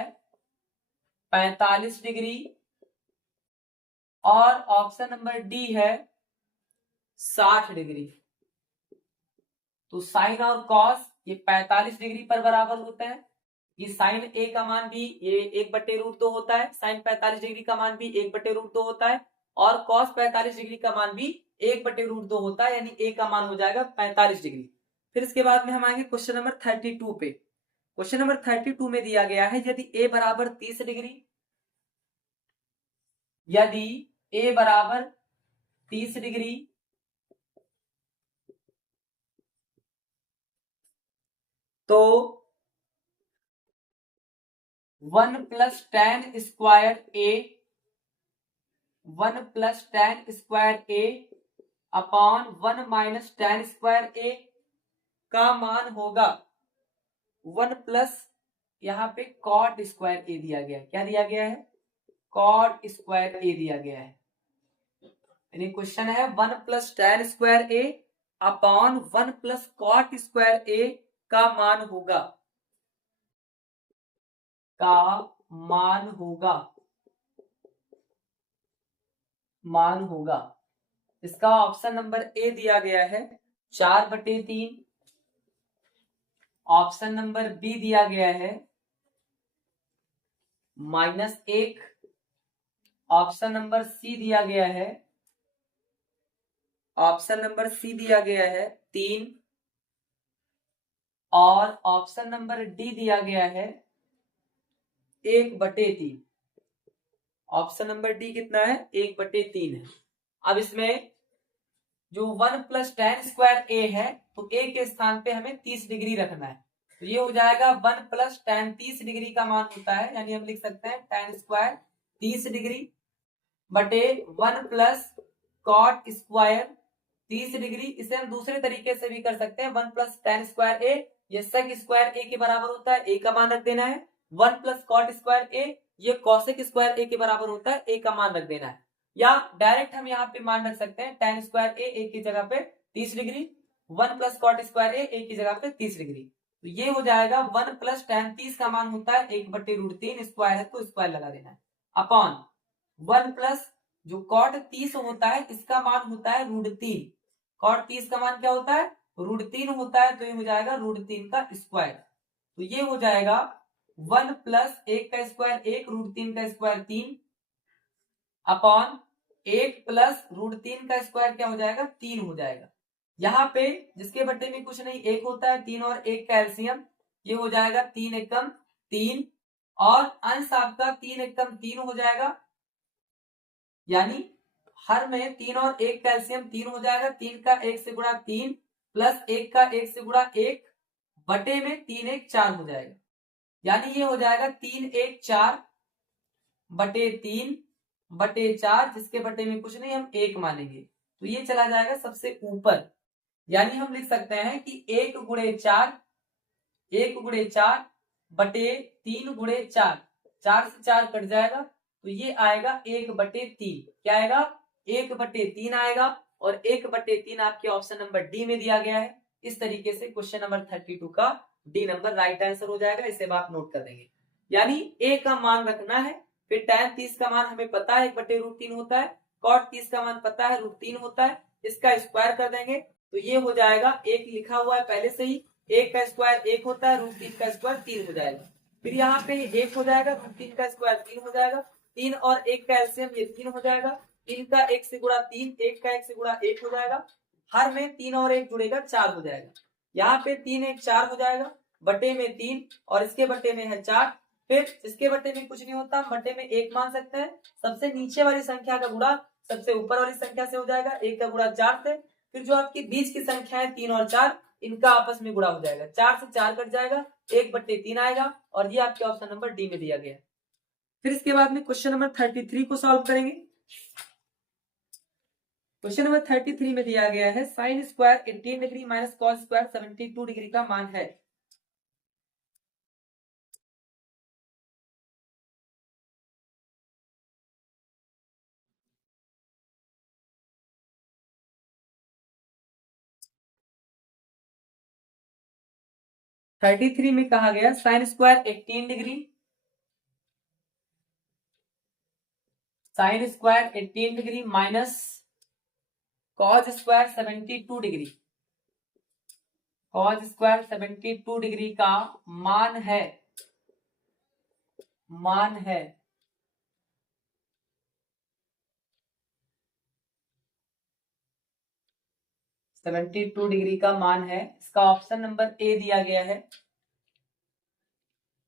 45 डिग्री और ऑप्शन नंबर डी है 60 डिग्री। तो साइन और कॉस ये 45 डिग्री पर बराबर होते हैं। ये साइन ए का मान भी ये 1/√2 होता है, साइन 45 डिग्री का मान भी 1/√2 होता है और कॉस 45 डिग्री का मान भी 1/√2 होता है, यानी ए का मान हो जाएगा 45 डिग्री। फिर इसके बाद में हम आएंगे क्वेश्चन नंबर 32 पे। क्वेश्चन नंबर 32 में दिया गया है यदि ए बराबर 30 डिग्री, यदि ए बराबर 30 डिग्री तो 1 + tan स्क्वायर ए, 1 + tan स्क्वायर ए अपॉन 1 - tan स्क्वायर ए का मान होगा 1 प्लस यहाँ पे कॉट स्क्वायर ए दिया गया है। क्या दिया गया है? कॉट स्क्वायर ए दिया गया है। यानी क्वेश्चन है 1 + tan स्क्वायर ए अपॉन 1 + कॉट स्क्वायर ए का मान होगा, का मान होगा, मान होगा। इसका ऑप्शन नंबर ए दिया गया है 4/3, ऑप्शन नंबर बी दिया गया है -1, ऑप्शन नंबर सी दिया गया है, ऑप्शन नंबर सी दिया गया है 3 और ऑप्शन नंबर डी दिया गया है 1/3। ऑप्शन नंबर डी कितना है? 1/3 है। अब इसमें जो 1 + tan स्क्वायर ए है तो ए के स्थान पे हमें 30 डिग्री रखना है, तो ये हो जाएगा 1 + tan 30 डिग्री का मान होता है, यानी हम लिख सकते हैं tan स्क्वायर 30 डिग्री बटे 1 + cot स्क्वायर 30 डिग्री। इसे हम दूसरे तरीके से भी कर सकते हैं, 1 + tan स्क्वायर ए ये sec स्क्वायर ए के बराबर होता है, ए का मान रख देना है। 1 + cot स्क्वायर ए ये cosec स्क्वायर ए के बराबर होता है, ए का मान रख देना है। या डायरेक्ट हम यहाँ पे मान रख सकते हैं tan स्क्वायर ए की जगह पे 30 डिग्री, 1 + cot स्क्वायर ए की जगह पे 30 डिग्री। तो ये हो जाएगा 1 + tan 30 का मान होता है 1/√3, स्क्वायर है तो स्क्वायर लगा देना है, अपॉन 1 प्लस जो cot 30 होता है इसका मान होता है √3। cot 30 का मान क्या होता है? √3 होता है, तो ये हो जाएगा √3 का स्क्वायर। तो ये हो जाएगा 1 + 1 का स्क्वायर 1, √3 का स्क्वायर 3 अपॉन 1 + √3 का स्क्वायर क्या हो जाएगा? 3 हो जाएगा। यहाँ पे जिसके बट्टे में कुछ नहीं, 1 होता है, 3 और 1 का एलसीएम, ये हो जाएगा 3 एकम 3 और अंश आपका 3 एकम 3 हो जाएगा, यानी हर में 3 और 1 का एलसीएम 3 हो जाएगा। 3 का 1 से गुणा 3 प्लस 1 का 1 से गुणा 1 बटे में 3 1 4 हो जाएगा, यानी ये हो जाएगा 3 1 4 बटे 3 बटे 4, जिसके बटे में कुछ नहीं हम 1 मानेंगे। तो ये चला जाएगा सबसे ऊपर। यानी हम लिख सकते हैं कि 1 गुणे 4 बटे 3 गुणे 4, 4 से 4 कट जाएगा तो ये आएगा 1/3। क्या आएगा? 1/3 आएगा। और 1/3 आपके ऑप्शन नंबर डी में दिया गया है। इस तरीके से क्वेश्चन नंबर 32 का डी नंबर राइट आंसर हो जाएगा। इसे आप नोट कर देंगे। यानी ए का मान रखना है, फिर tan 30 का मान हमें पता है 1/√3 होता है, cot 30 का मान पता है √3 होता है, इसका स्क्वायर कर देंगे तो ये हो जाएगा, एक लिखा हुआ है पहले से ही, 1 का स्क्वायर 1 होता है, √3 का स्क्वायर 3 हो जाएगा। फिर यहाँ पे 1 हो जाएगा, √3 का स्क्वायर 3 हो जाएगा, 3 और 1 का एलसीएम ये 3 हो जाएगा, 3 का 1 से गुणा 3, 1 का 1 से गुणा 1 हो जाएगा, हर में 3 और 1 जुड़ेगा 4 हो जाएगा। यहाँ पे 3 1 4 हो जाएगा, बटे में 3 और इसके बटे में है 4। फिर इसके बटे में कुछ नहीं होता, बटे में 1 मान सकते हैं। सबसे नीचे वाली संख्या का गुणा सबसे ऊपर वाली संख्या से हो जाएगा, 1 का गुणा 4 से। फिर जो आपकी बीच की संख्या है 3 और 4, इनका आपस में गुणा हो जाएगा, 4 से 4 कट जाएगा, 1/3 आएगा। और ये आपके ऑप्शन नंबर डी में दिया गया है। फिर इसके बाद में क्वेश्चन नंबर 33 को सॉल्व करेंगे। क्वेश्चन नंबर 33 में दिया गया है sin square 18 degree minus cos square 72 degree का मान है। थर्टी थ्री में कहा गया sin square 18 degree, sin square 18 degree minus cos square 72 degree, cos square 72 degree का मान है 72 डिग्री का मान है। इसका ऑप्शन नंबर ए दिया गया है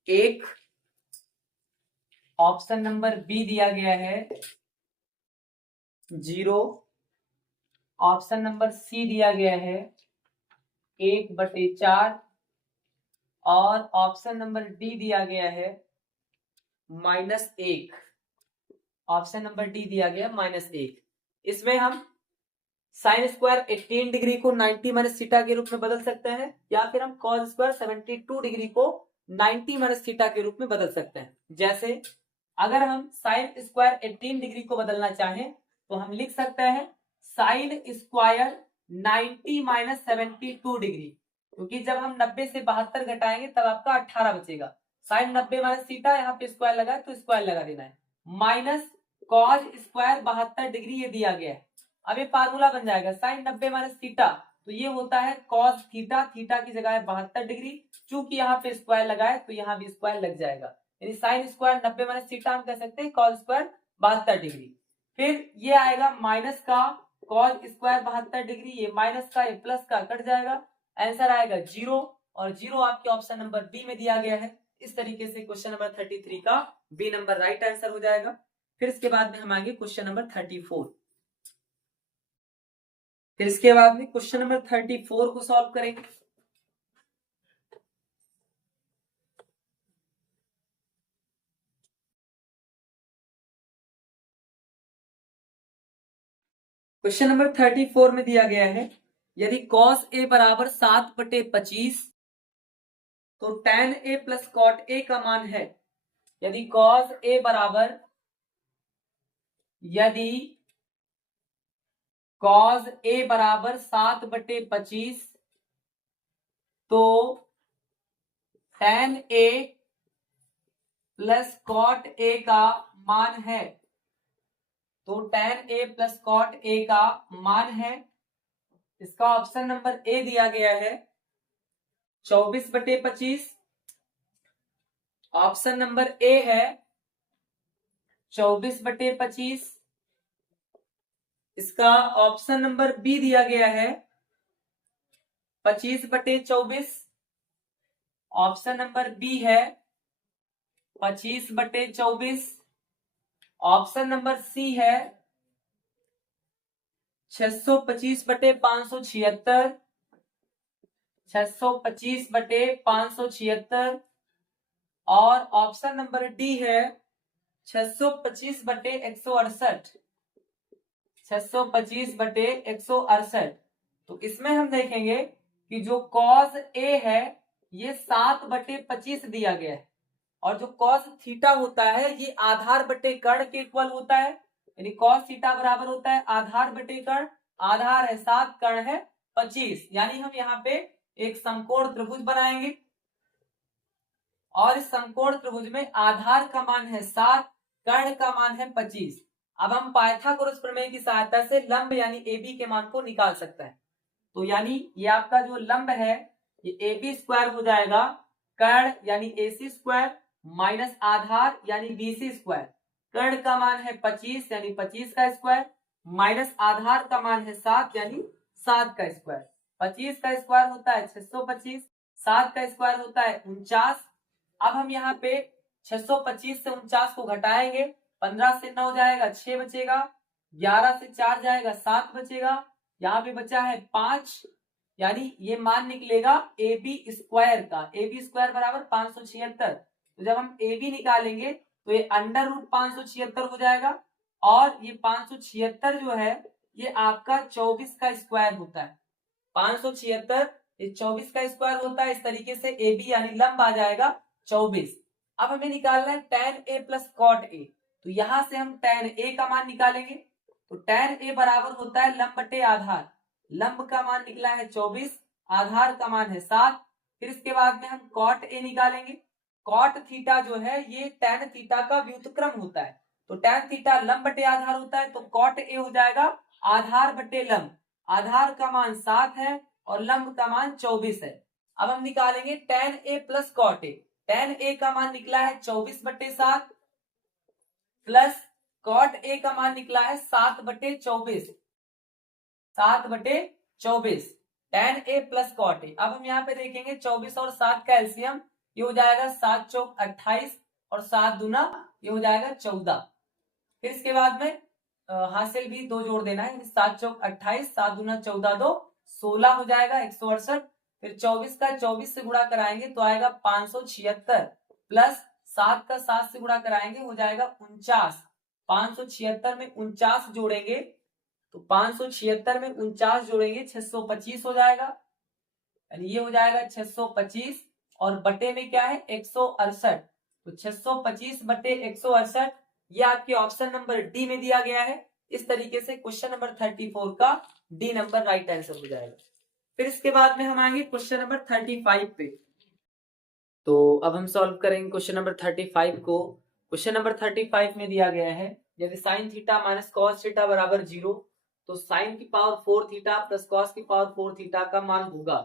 1, ऑप्शन नंबर बी दिया गया है 0, ऑप्शन नंबर सी दिया गया है 1/4 और ऑप्शन नंबर डी दिया गया है -1। ऑप्शन नंबर डी दिया गया -1। इसमें हम साइन स्क्वायर 18 डिग्री को 90 माइनस थीटा के रूप में बदल सकते हैं, या फिर हम कॉस स्क्वायर 72 डिग्री को 90 माइनस थीटा के रूप में बदल सकते हैं। जैसे अगर हम साइन स्क्वायर 18 डिग्री को बदलना चाहें तो हम लिख सकते हैं साइन स्क्वायर 90 माइनस 72 डिग्री, क्योंकि जब हम 90 से 72 घटाएंगे तब आपका 18 बचेगा। साइन 90 माइनस थीटा, यहाँ पे स्क्वायर लगा है तो स्क्वायर लगा देना है, माइनस कॉस स्क्वायर 72 डिग्री ये दिया गया है। अब ये फार्मूला बन जाएगा साइन 90 माइनस थीटा, तो ये होता है कॉस थीटा, थीटा की जगह है 72 डिग्री, चूंकि यहाँ पे स्क्वायर लगा है तो यहाँ भी स्क्वायर लग जाएगा, यानी साइन स्क्वायर 90 माइनस थीटा हम कह सकते हैं कॉस स्क्वायर 72 डिग्री। फिर ये आएगा माइनस का कॉस स्क्वायर 72 डिग्री, ये माइनस का ये प्लस का कट जाएगा, आंसर आएगा 0, और 0 आपके ऑप्शन नंबर बी में दिया गया है। इस तरीके से क्वेश्चन नंबर 33 का बी नंबर राइट आंसर हो जाएगा। फिर इसके बाद में हम आएंगे क्वेश्चन नंबर 34। फिर इसके बाद में क्वेश्चन नंबर 34 को सॉल्व करेंगे। क्वेश्चन नंबर 34 में दिया गया है यदि cos a बराबर 7/25 तो tan a plus cot a का मान है। यदि cos a बराबर cos a बराबर 7/25 तो tan a plus cot a का मान है, तो tan a plus cot a का मान है। इसका ऑप्शन नंबर ए दिया गया है 24/25, ऑप्शन नंबर ए है 24/25। इसका ऑप्शन नंबर बी दिया गया है 25/24, ऑप्शन नंबर बी है 25/24, ऑप्शन नंबर सी है 625/576, 625/576 और ऑप्शन नंबर डी है 625/168, 625 बटे 168। तो इसमें हम देखेंगे कि जो कॉस ए है ये 7 बटे 25 दिया गया है, और जो कॉस थीटा होता है ये आधार बटे कर्ण के इक्वल होता है, यानी कॉस थीटा बराबर होता है आधार बटे कर्ण। आधार है 7, कर्ण है 25, यानी हम यहाँ पे एक समकोण त्रिभुज बनाएंगे, और इस समकोण त्रिभुज में आधार का मान है 7, कर्ण का मान है 25। अब हम पाइथागोरस प्रमेय की सहायता से लंब यानी AB के मान को निकाल सकते हैं। तो यानी ये आपका जो लंब है ये AB स्क्वायर हो जाएगा, कर्ण यानी AC स्क्वायर माइनस आधार यानी BC स्क्वायर। कर्ण का मान है 25 यानी 25 का स्क्वायर, माइनस आधार का मान है 7 यानी 7 का स्क्वायर। 25 का स्क्वायर होता है 625, 7 का स्क्वायर होता है 49। अब हम यहाँ पे 625 से 49 को घटाएंगे, 15 से 9 जाएगा 6 बचेगा, 11 से 4 जाएगा 7 बचेगा, यहाँ पे बचा है 5, यानी ये मान निकलेगा AB स्क्वायर का। AB स्क्वायर बराबर 576। तो जब हम AB निकालेंगे तो ये अंडर रूट 576 हो जाएगा, और ये 576 जो है ये आपका 24 का स्क्वायर होता है। 576 ये 24 का स्क्वायर होता है। इस तरीके से AB यानी लंब आ जाएगा 24। अब हमें निकालना है tan A plus cot A। तो यहां से हम tan A का मान निकालेंगे। तो tan A बराबर होता है लंब बटे आधार। लंब का मान निकला है 24, आधार का मान है 7। फिर इसके बाद में हम cot A निकालेंगे। cot थीटा जो है ये tan थीटा का व्युत्क्रम होता है। तो tan थीटा लंब बटे आधार होता है, तो cot A हो जाएगा आधार बटे लंब। आधार का मान 7 है और लंब का मान 24 है। अब हम निकालेंगे tan A plus cot A। tan A का मान निकला है 24 बटे 7 प्लस cot A का मान निकला है 7 बटे 24, 7 बटे 24। tan A plus cot A। अब हम यहाँ पे देखेंगे 24 और 7 का एलसीएम, ये हो जाएगा 7 चौक 28 और 7 दूना ये हो जाएगा 14। फिर इसके बाद में हासिल भी 2 जोड़ देना है, 7 चौक 28, 7 दूना 14, 2 16 हो जाएगा 168। फिर 24 का 24 से गुणा कराएंगे तो आएगा 576, प्लस 7 का 7 से गुणा कराएंगे हो जाएगा 49। 576 में 49 जोड़ेंगे तो 576 में 49 जोड़ेंगे 625 हो जाएगा, यानी ये हो जाएगा 625, और बटे में क्या है 168। तो 625 बटे 168 ये आपके ऑप्शन नंबर डी में दिया गया है। इस तरीके से क्वेश्चन नंबर 34 का डी नंबर राइट आंसर हो जाएगा। फिर इसके बाद में हम आएंगे क्वेश्चन नंबर 35 पे। तो अब हम सॉल्व करेंगे क्वेश्चन नंबर 35 को। क्वेश्चन नंबर 35 में दिया गया है यदि sine theta minus cos theta बराबर 0 तो साइन की पावर 4 थीटा प्लस कॉस की पावर 4 थीटा का मान होगा।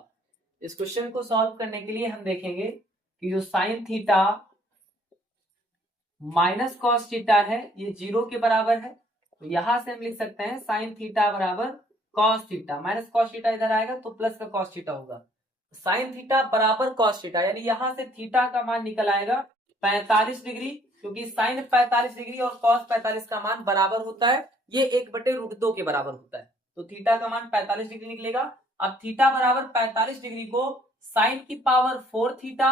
इस क्वेश्चन को सॉल्व करने के लिए हम देखेंगे कि जो sine theta minus cos theta है ये 0 के बराबर है। तो यहां से हम लिख सकते हैं साइन थीटा बराबर cos theta, minus cos theta इधर आएगा तो प्लस का कॉस थीटा होगा। साइन थीटा बराबर कॉस थीटा, यानी यहां से थीटा का मान निकल आएगा 45 डिग्री, क्योंकि साइन 45 डिग्री और कॉस 45 का मान बराबर होता है, ये 1/√2 के बराबर होता है। तो थीटा का मान 45 डिग्री निकलेगा। अब थीटा बराबर 45 डिग्री को साइन की पावर 4 थीटा,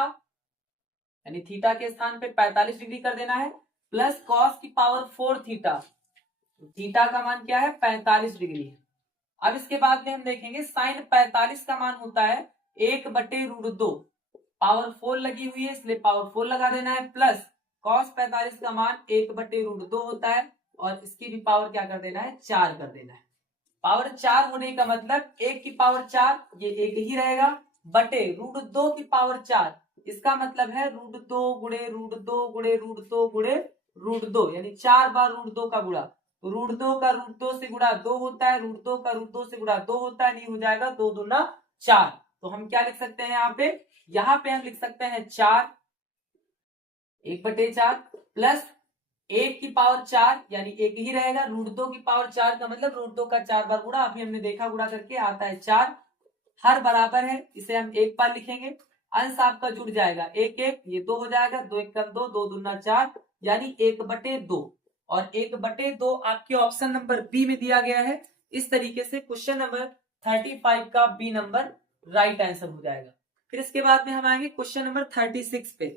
यानी थीटा के स्थान पे 45 डिग्री कर देना है, प्लस कॉस की पावर 4 थीटा। थीटा का मान क्या है 45 डिग्री है। अब इसके बाद में हम देखेंगे साइन 45 का मान होता है 1/√2, पावर 4 लगी हुई है इसलिए पावर 4 लगा देना है, प्लस कॉस 45 का मान 1/√2 होता है और इसकी भी पावर क्या कर देना है 4 कर देना है। पावर 4 होने का मतलब 1 की पावर 4 ये 1 ही रहेगा, बटे √2 की पावर 4, इसका मतलब है √2 गुणे √2 गुणे √2 गुणे √2, यानी 4 बार √2 का गुणा। तो √2 का √2 से गुणा 2 होता है, √2 का √2 से गुणा 2 होता है, नहीं हो जाएगा 2 दूना 4। तो हम क्या लिख सकते हैं यहाँ पे हम लिख सकते हैं 4 1/4 प्लस 1 की पावर 4 यानी 1 ही रहेगा, √2 की पावर 4 का मतलब √2 का 4 बार गुणा, अभी हमने देखा गुणा करके आता है 4। हर बराबर है, इसे हम एक बार लिखेंगे, अंश आपका जुड़ जाएगा 1 1 ये 2 हो जाएगा, 2 1 2 2 दूना 4 यानी 1/2, और 1/2 आपके ऑप्शन नंबर बी में दिया गया है। इस तरीके से क्वेश्चन नंबर 35 का बी नंबर राइट आंसर हो जाएगा। फिर इसके बाद में हम आएंगे क्वेश्चन नंबर 36 पे।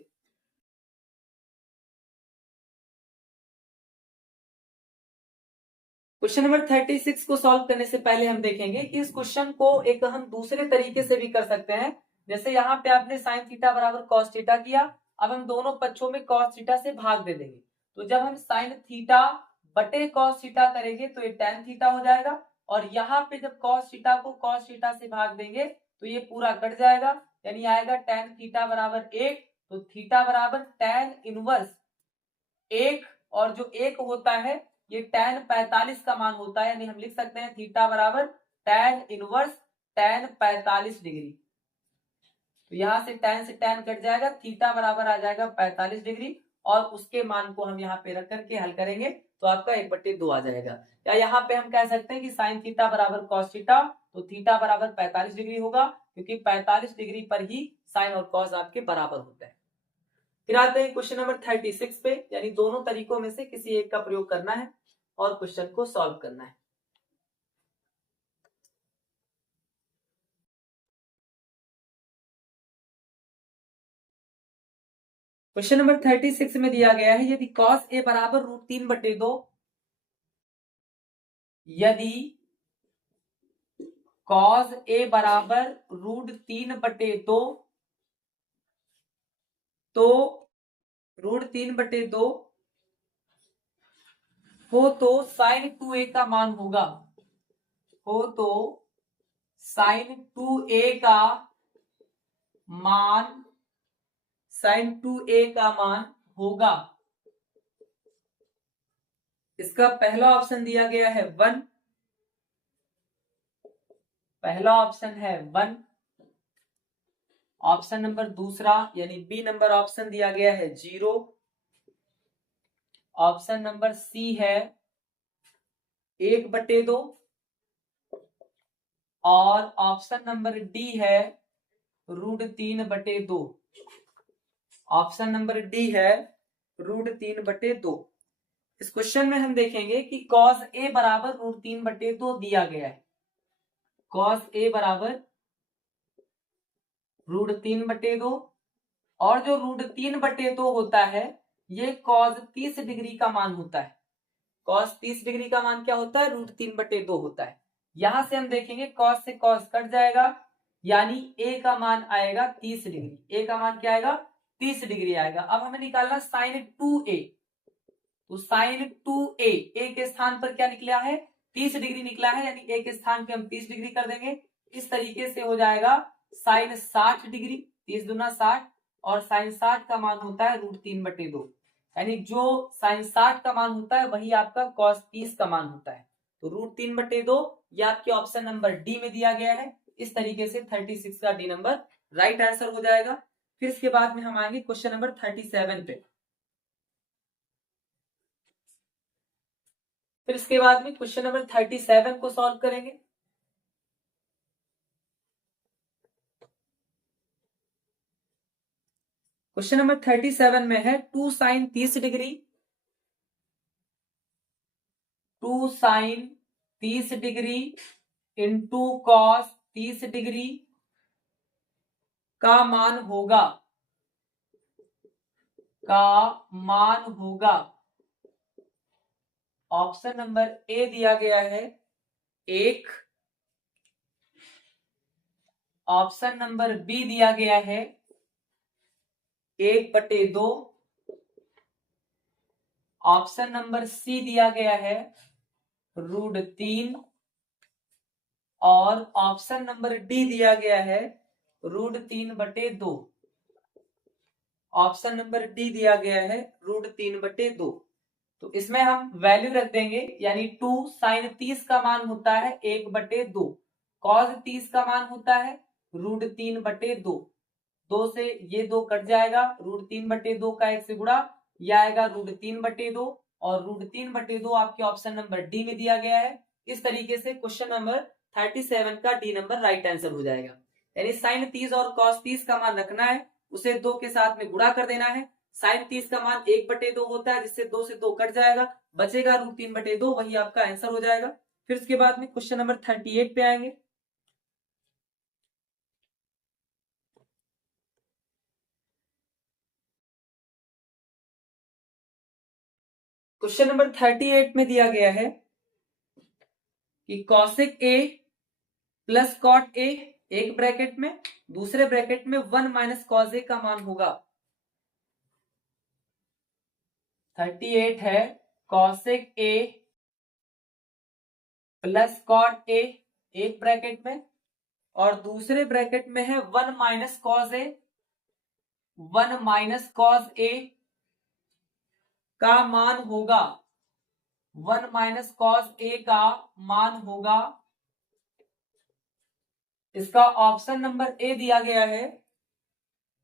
क्वेश्चन नंबर 36 को सॉल्व करने से पहले हम देखेंगे कि इस क्वेश्चन को एक हम दूसरे तरीके से भी कर सकते हैं। जैसे यहाँ पे आपने साइन थीटा बराबर कॉस थीटा किया, अब हम दोनों पक्षों में कॉस थीटा से भाग दे देंगे, तो जब हम साइन थीटा बटे कॉस थीटा करेंगे तो ये टेन थीटा हो जाएगा, और यहाँ पे जब कॉस थीटा को कॉस थीटा से भाग देंगे तो ये पूरा कट जाएगा, यानी आएगा टेन थीटा बराबर 1, तो थीटा बराबर टेन इनवर्स 1, और जो 1 होता है ये tan 45 का मान होता है, यानी हम लिख सकते हैं थीटा बराबर tan इनवर्स tan 45 डिग्री। तो यहां से tan से tan कट जाएगा, थीटा बराबर आ जाएगा 45 डिग्री, और उसके मान को हम यहाँ पे रख करके हल करेंगे तो आपका 1/2 आ जाएगा। या यहाँ पे हम कह सकते हैं कि साइन थीटा बराबर कॉस थीटा, तो थीटा बराबर 45 डिग्री होगा, क्योंकि 45 डिग्री पर ही साइन और कॉस आपके बराबर होते हैं। फिर आते हैं क्वेश्चन नंबर 36 पे, यानी दोनों तरीकों में से किसी एक का प्रयोग करना है और क्वेश्चन को सॉल्व करना है। क्वेश्चन नंबर 36 में दिया गया है, यदि cos a बराबर √3/2, यदि cos a बराबर √3/2, तो √3/2 हो तो sin 2a का मान होगा, हो तो sin 2a का मान, sin 2a का मान होगा, इसका पहला ऑप्शन दिया गया है 1, पहला ऑप्शन है 1। ऑप्शन नंबर दूसरा यानी बी नंबर ऑप्शन दिया गया है 0। ऑप्शन नंबर सी है 1/2, और ऑप्शन नंबर डी है √3/2। ऑप्शन नंबर डी है √3/2। इस क्वेश्चन में हम देखेंगे कि cos a बराबर √3/2 दिया गया है, cos a बराबर √3/2, और जो √3/2 होता है ये cos 30 डिग्री का मान होता है। cos 30 डिग्री का मान क्या होता है? √3/2 होता है। यहां से हम देखेंगे cos से cos कट जाएगा, यानी a का मान आएगा 30 डिग्री। a का मान क्या आएगा? 30 डिग्री आएगा। अब हमें निकालना sin 2a, तो sin 2a a के स्थान पर क्या निकला है? 30 डिग्री निकला है, यानी a के स्थान पे हम 30 डिग्री कर देंगे। इस तरीके से हो जाएगा sin 60 डिग्री, 30 दूना 60, और sin 60 का मान होता है √3/2, यानी जो sin 60 का मान होता है वही आपका cos 30 का मान होता है। तो √3/2 ये आपके ऑप्शन नंबर डी में दिया गया है। इस तरीके से 36 का डी नंबर राइट आंसर हो जाएगा। फिर इसके बाद में हम आएंगे क्वेश्चन नंबर 37 पे। फिर इसके बाद में क्वेश्चन नंबर 37 को सॉल्व करेंगे। क्वेश्चन नंबर 37 में है 2 sin 30 degree, 2 sin 30 degree into cos 30 degree का मान होगा, ऑप्शन नंबर ए दिया गया है 1, ऑप्शन नंबर बी दिया गया है 1/2, ऑप्शन नंबर सी दिया गया है √3, और ऑप्शन नंबर डी दिया गया है √3/2। ऑप्शन नंबर डी दिया गया है √3/2। तो इसमें हम वैल्यू रख देंगे, यानी 2 sin 30 का मान होता है 1/2, cos 30 का मान होता है √3/2। 2 से ये 2 कट जाएगा, √3/2 का 1 से गुणा, यह आएगा √3/2, और √3/2 आपके ऑप्शन नंबर डी में दिया गया है। इस तरीके से क्वेश्चन नंबर 37 का डी नंबर राइट आंसर हो जाएगा। यानी sin 30 और cos 30 का मान रखना है, उसे 2 के साथ में गुणा कर देना है। sin 30 का मान 1/2 होता है, जिससे 2 से 2 कट जाएगा, बचेगा √3/2, वही आपका आंसर हो जाएगा। फिर इसके बाद में क्वेश्चन नंबर 38 पे आएंगे। क्वेश्चन नंबर 38 में दिया गया है कि cosec A plus cot A एक ब्रैकेट में, दूसरे ब्रैकेट में 1 माइनस कॉस ए का मान होगा 38 है cosec A plus cot A एक ब्रैकेट में, और दूसरे ब्रैकेट में है 1 minus cos A, 1 minus cos A का मान होगा 1 माइनस कॉस ए का मान होगा, इसका ऑप्शन नंबर ए दिया गया है,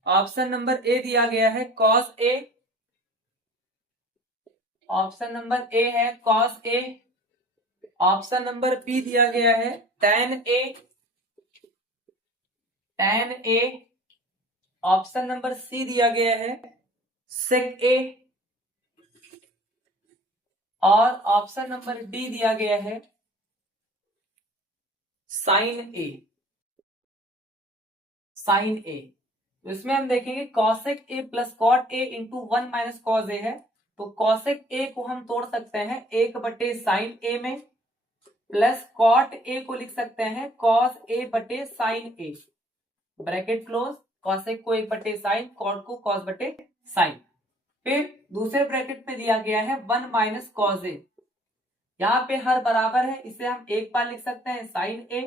ऑप्शन नंबर ए दिया गया है cos A, option number A है cos A, option number B दिया गया है tan ए, tan ए, ऑप्शन नंबर सी दिया गया है sec ए, और ऑप्शन नंबर डी दिया गया है साइन ए, साइन ए। तो इसमें हम देखेंगे cosec A plus cot A into 1 minus cos A है, तो कॉसेक ए को हम तोड़ सकते हैं 1/साइन ए में, प्लस कॉट ए को लिख सकते हैं कॉस ए बटे साइन ए, ब्रैकेट क्लोज, कॉसेक को 1/साइन, कॉट को कॉस बटे साइन। फिर दूसरे ब्रैकेट में दिया गया है 1 माइनस कॉस ए, यहाँ पे हर बराबर है, इसे हम एक बार लिख सकते हैं साइन ए,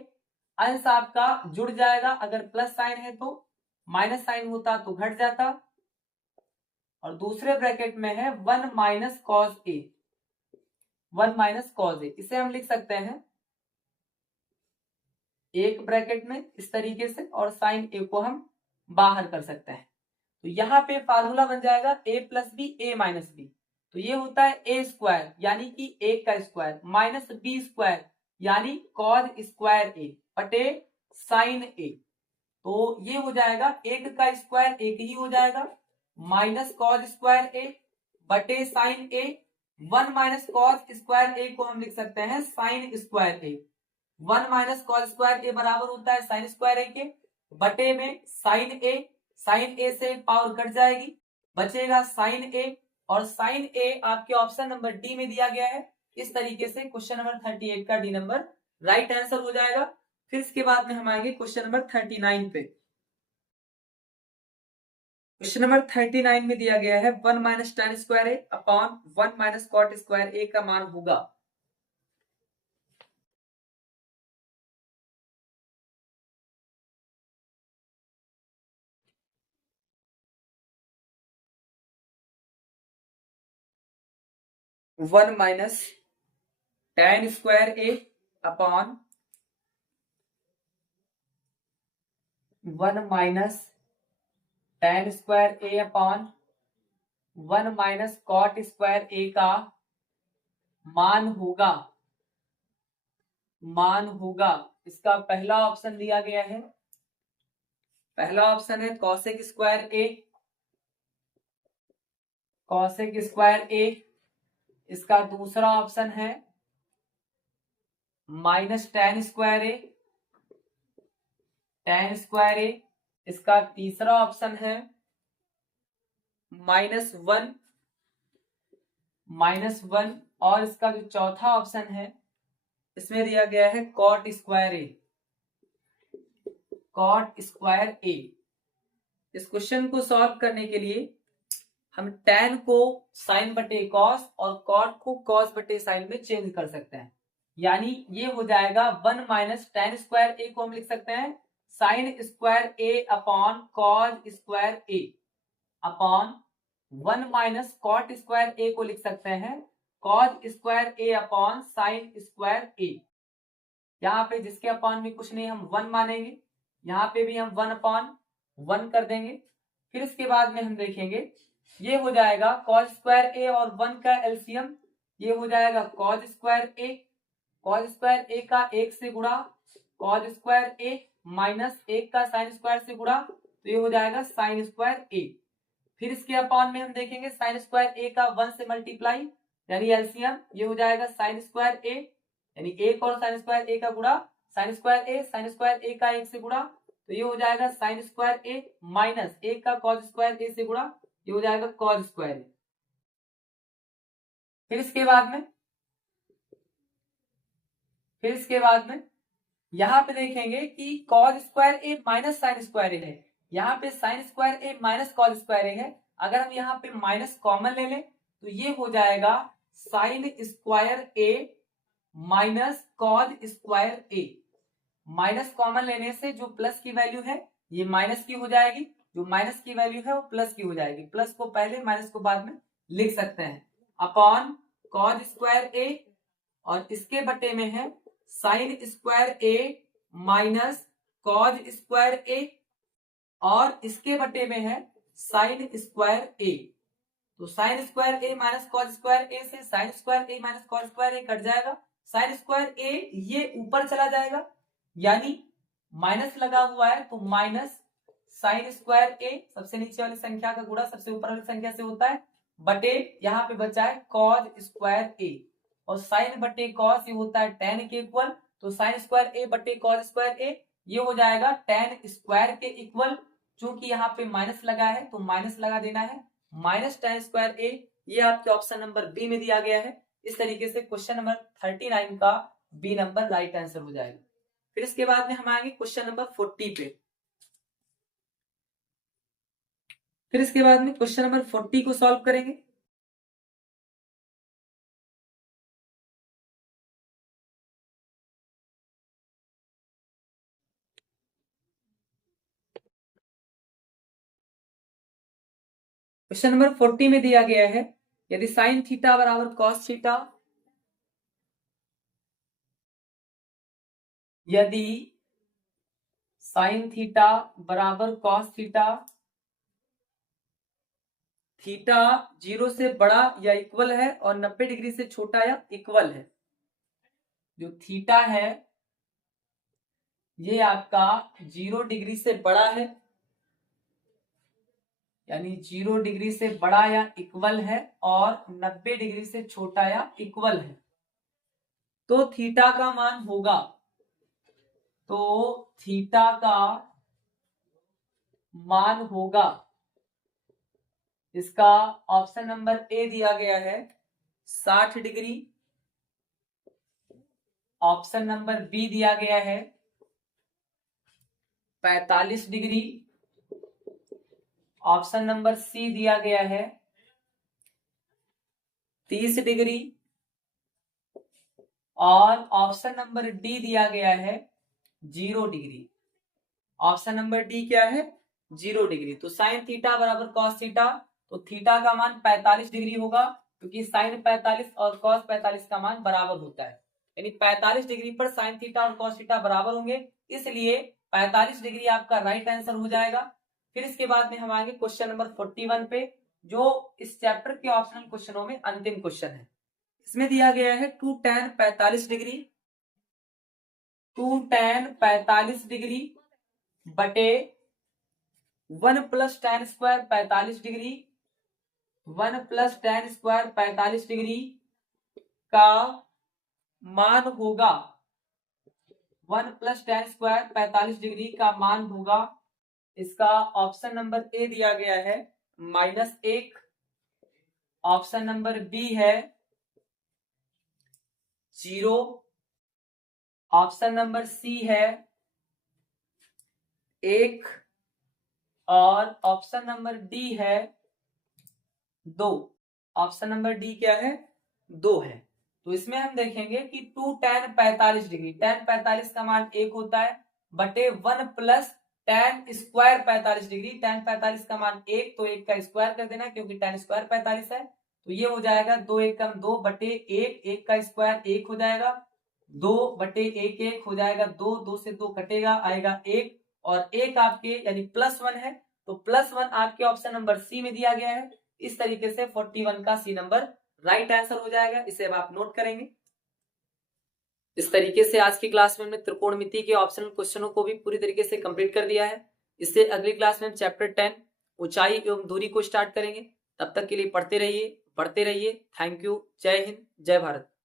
अंश आपका जुड़ जाएगा, अगर प्लस साइन है तो, माइनस साइन होता तो घट जाता, और दूसरे ब्रैकेट में है 1 minus cos A, 1 minus cos ए, इसे हम लिख सकते हैं एक ब्रैकेट में इस तरीके से, और साइन ए को हम बाहर कर सकते हैं। तो यहाँ पे फार्मूला बन जाएगा a plus B A minus B, तो ये होता है ए स्क्वायर यानी कि a का स्क्वायर माइनस बी स्क्वायर यानी कॉस स्क्वायर ए बटे साइन ए, तो ये हो जाएगा 1 का स्क्वायर 1 ही हो जाएगा, माइनस कॉस स्क्वायर ए बटे साइन ए, 1 माइनस कॉस स्क्वायर ए को हम लिख सकते हैं साइन स्क्वायर ए, 1 माइनस कॉस स्क्वायर ए बराबर होता है साइन स्क्वायर ए के, बटे में साइन ए, साइन ए से पावर कट जाएगी, बचेगा साइन ए, और साइन ए आपके ऑप्शन नंबर डी में दिया गया है। इस तरीके से क्वेश्चन नंबर 38 का डी नंबर राइट आंसर हो जाएगा। फिर इसके बाद में हम आएंगे क्वेश्चन नंबर 39 पे। क्वेश्चन नंबर 39 में दिया गया है 1 माइनस tan स्क्वायर ए अपॉन 1 माइनस कॉट स्क्वायर ए का मान होगा वन माइनस tan स्क्वायर ए अपॉन 1 माइनस tan स्क्वायर ए अपॉन 1 माइनस कॉट स्क्वायर ए का मान होगा, मान होगा। इसका पहला ऑप्शन दिया गया है, पहला ऑप्शन है कॉसेक स्क्वायर ए, कॉसेक स्क्वायर ए। इसका दूसरा ऑप्शन है माइनस tan स्क्वायर ए, tan स्क्वायर ए। इसका तीसरा ऑप्शन है -1, -1, और इसका जो चौथा ऑप्शन है इसमें दिया गया है कॉट स्क्वायर ए, कॉट स्क्वायर ए। इस क्वेश्चन को सॉल्व करने के लिए हम tan को साइन बटे कॉस और कॉट को कॉस बटे साइन में चेंज कर सकते हैं, यानी ये हो जाएगा 1 माइनस tan स्क्वायर ए को हम लिख सकते हैं साइन स्क्वायर ए अपॉन कॉस स्क्वायर ए, अपॉन 1 माइनस कॉट स्क्वायर ए को लिख सकते हैं कॉस स्क्वायर ए अपॉन साइन स्क्वायर ए। यहाँ पे जिसके अपॉन में कुछ नहीं हम 1 मानेंगे, यहाँ पे भी हम 1 अपॉन 1 कर देंगे। फिर इसके बाद में हम देखेंगे ये हो जाएगा कॉस स्क्वायर ए और 1 का एलसीएम, ये हो जाएगा कॉस स्क्वायर ए, कॉस स्क्वायर ए का 1 से गुणा कॉस स्क्वायर ए माइनस 1 का साइन स्क्वायर से गुणा, तो ये हो जाएगा साइन स्क्वायर ए। फिर इसके अपॉन में हम देखेंगे साइन स्क्वायर ए का 1 से मल्टीप्लाई यानी एलसीएम, ये हो जाएगा साइन स्क्वायर ए यानी 1 और साइन स्क्वायर ए का गुणा, साइन स्क्वायर ए साइन स्क्वायर ए का 1 से गुणा, तो ये हो जाएगा साइन स्क्वायर ए माइनस 1 का कॉस स्क्वायर ए से गुणा, ये हो जाएगा कॉस स्क्वायर ए। फिर इसके बाद में फिर इसके बाद में यहाँ पे देखेंगे कि कॉस स्क्वायर ए माइनस साइन स्क्वायर ए है, यहाँ पे साइन स्क्वायर ए माइनस कॉस स्क्वायर ए है। अगर हम यहाँ पे माइनस कॉमन ले लें तो ये हो जाएगा साइन स्क्वायर ए माइनस कॉस स्क्वायर ए। माइनस कॉमन लेने से जो प्लस की वैल्यू है ये माइनस की हो जाएगी, जो माइनस की वैल्यू है वो प्लस की हो जाएगी। प्लस को पहले माइनस को बाद में लिख सकते हैं अपॉन कॉस स्क्वायर ए और इसके बटे में है साइन स्क्वायर ए माइनस कॉस स्क्वायर ए और इसके बटे में है साइन स्क्वायर ए। तो साइन स्क्वायर ए माइनस कॉस स्क्वायर ए से साइन स्क्वायर ए माइनस कॉस स्क्वायर ए कट जाएगा। साइन स्क्वायर ए ये ऊपर चला जाएगा, यानी माइनस लगा हुआ है तो माइनस साइन स्क्वायर ए, सबसे नीचे वाली संख्या का गुणा सबसे ऊपर वाली संख्या से होता है, बटे यहाँ पे बचा है कॉस स्क्वायर ए और साइन बटे कॉस ये होता है टेन के इक्वल। तो साइन स्क्वायर ए बटे कॉस स्क्वायर ए ये हो जाएगा टेन स्क्वायर के इक्वल। चूंकि यहाँ पे माइनस लगा है तो माइनस लगा देना है, माइनस टेन स्क्वायर ए। ये आपके ऑप्शन नंबर बी में दिया गया है। इस तरीके से क्वेश्चन नंबर 39 का बी नंबर राइट आंसर हो जाएगा। फिर इसके बाद में हम आएंगे क्वेश्चन नंबर 40 पे। फिर इसके बाद में क्वेश्चन नंबर 40 को सॉल्व करेंगे। क्वेश्चन नंबर 40 में दिया गया है यदि साइन थीटा बराबर कॉस थीटा, यदि साइन थीटा बराबर कॉस थीटा, थीटा 0 से बड़ा या इक्वल है और 90 डिग्री से छोटा या इक्वल है। जो थीटा है ये आपका 0 डिग्री से बड़ा है, यानी 0 डिग्री से बड़ा या इक्वल है और 90 डिग्री से छोटा या इक्वल है, तो थीटा का मान होगा, तो थीटा का मान होगा, इसका ऑप्शन नंबर ए दिया गया है 60 डिग्री, ऑप्शन नंबर बी दिया गया है 45 डिग्री, ऑप्शन नंबर सी दिया गया है 30 डिग्री और ऑप्शन नंबर डी दिया गया है 0 डिग्री। ऑप्शन नंबर डी क्या है? 0 डिग्री। तो साइन थीटा बराबर कॉस थीटा, तो थीटा का मान 45 डिग्री होगा, क्योंकि साइन 45 और कॉस 45 का मान बराबर होता है, यानी 45 डिग्री पर साइन थीटा और कॉस थीटा बराबर होंगे, इसलिए 45 डिग्री आपका राइट आंसर हो जाएगा। फिर इसके बाद में हम आएंगे क्वेश्चन नंबर 41 पे, जो इस चैप्टर के ऑप्शनल क्वेश्चनों में अंतिम क्वेश्चन है। इसमें दिया गया है 2 tan 45 डिग्री, 2 tan 45 डिग्री बटे 1 plus tan square 45 degree, 1 plus tan square 45 degree का मान होगा, 1 प्लस tan स्क्वायर 45 डिग्री का मान होगा, इसका ऑप्शन नंबर ए दिया गया है -1, ऑप्शन नंबर बी है 0, ऑप्शन नंबर सी है 1 और ऑप्शन नंबर डी है 2। ऑप्शन नंबर डी क्या है? 2 है। तो इसमें हम देखेंगे कि 2 tan 45 डिग्री, tan 45 का मान 1 होता है, बटे 1 plus tan square 45 degree, tan 45 का मान 1, तो 1 का स्क्वायर कर देना, क्योंकि tan स्क्वायर 45 है, तो ये हो जाएगा 2 1 कम 2 बटे 1, 1 का स्क्वायर 1 हो जाएगा, 2 बटे 1 1 हो जाएगा 2, 2 से 2 कटेगा, आएगा 1 और 1 आपके यानी +1 है, तो +1 आपके ऑप्शन नंबर सी में दिया गया है। इस तरीके से 41 का सी नंबर राइट आंसर हो जाएगा। इसे अब आप नोट करेंगे। इस तरीके से आज की क्लास में हमने त्रिकोणमिति के ऑप्शनल क्वेश्चनों को भी पूरी तरीके से कंप्लीट कर दिया है। इससे अगली क्लास में हम चैप्टर 10 ऊंचाई एवं दूरी को स्टार्ट करेंगे। तब तक के लिए पढ़ते रहिए, पढ़ते रहिए। Thank you. जय हिंद, जय भारत।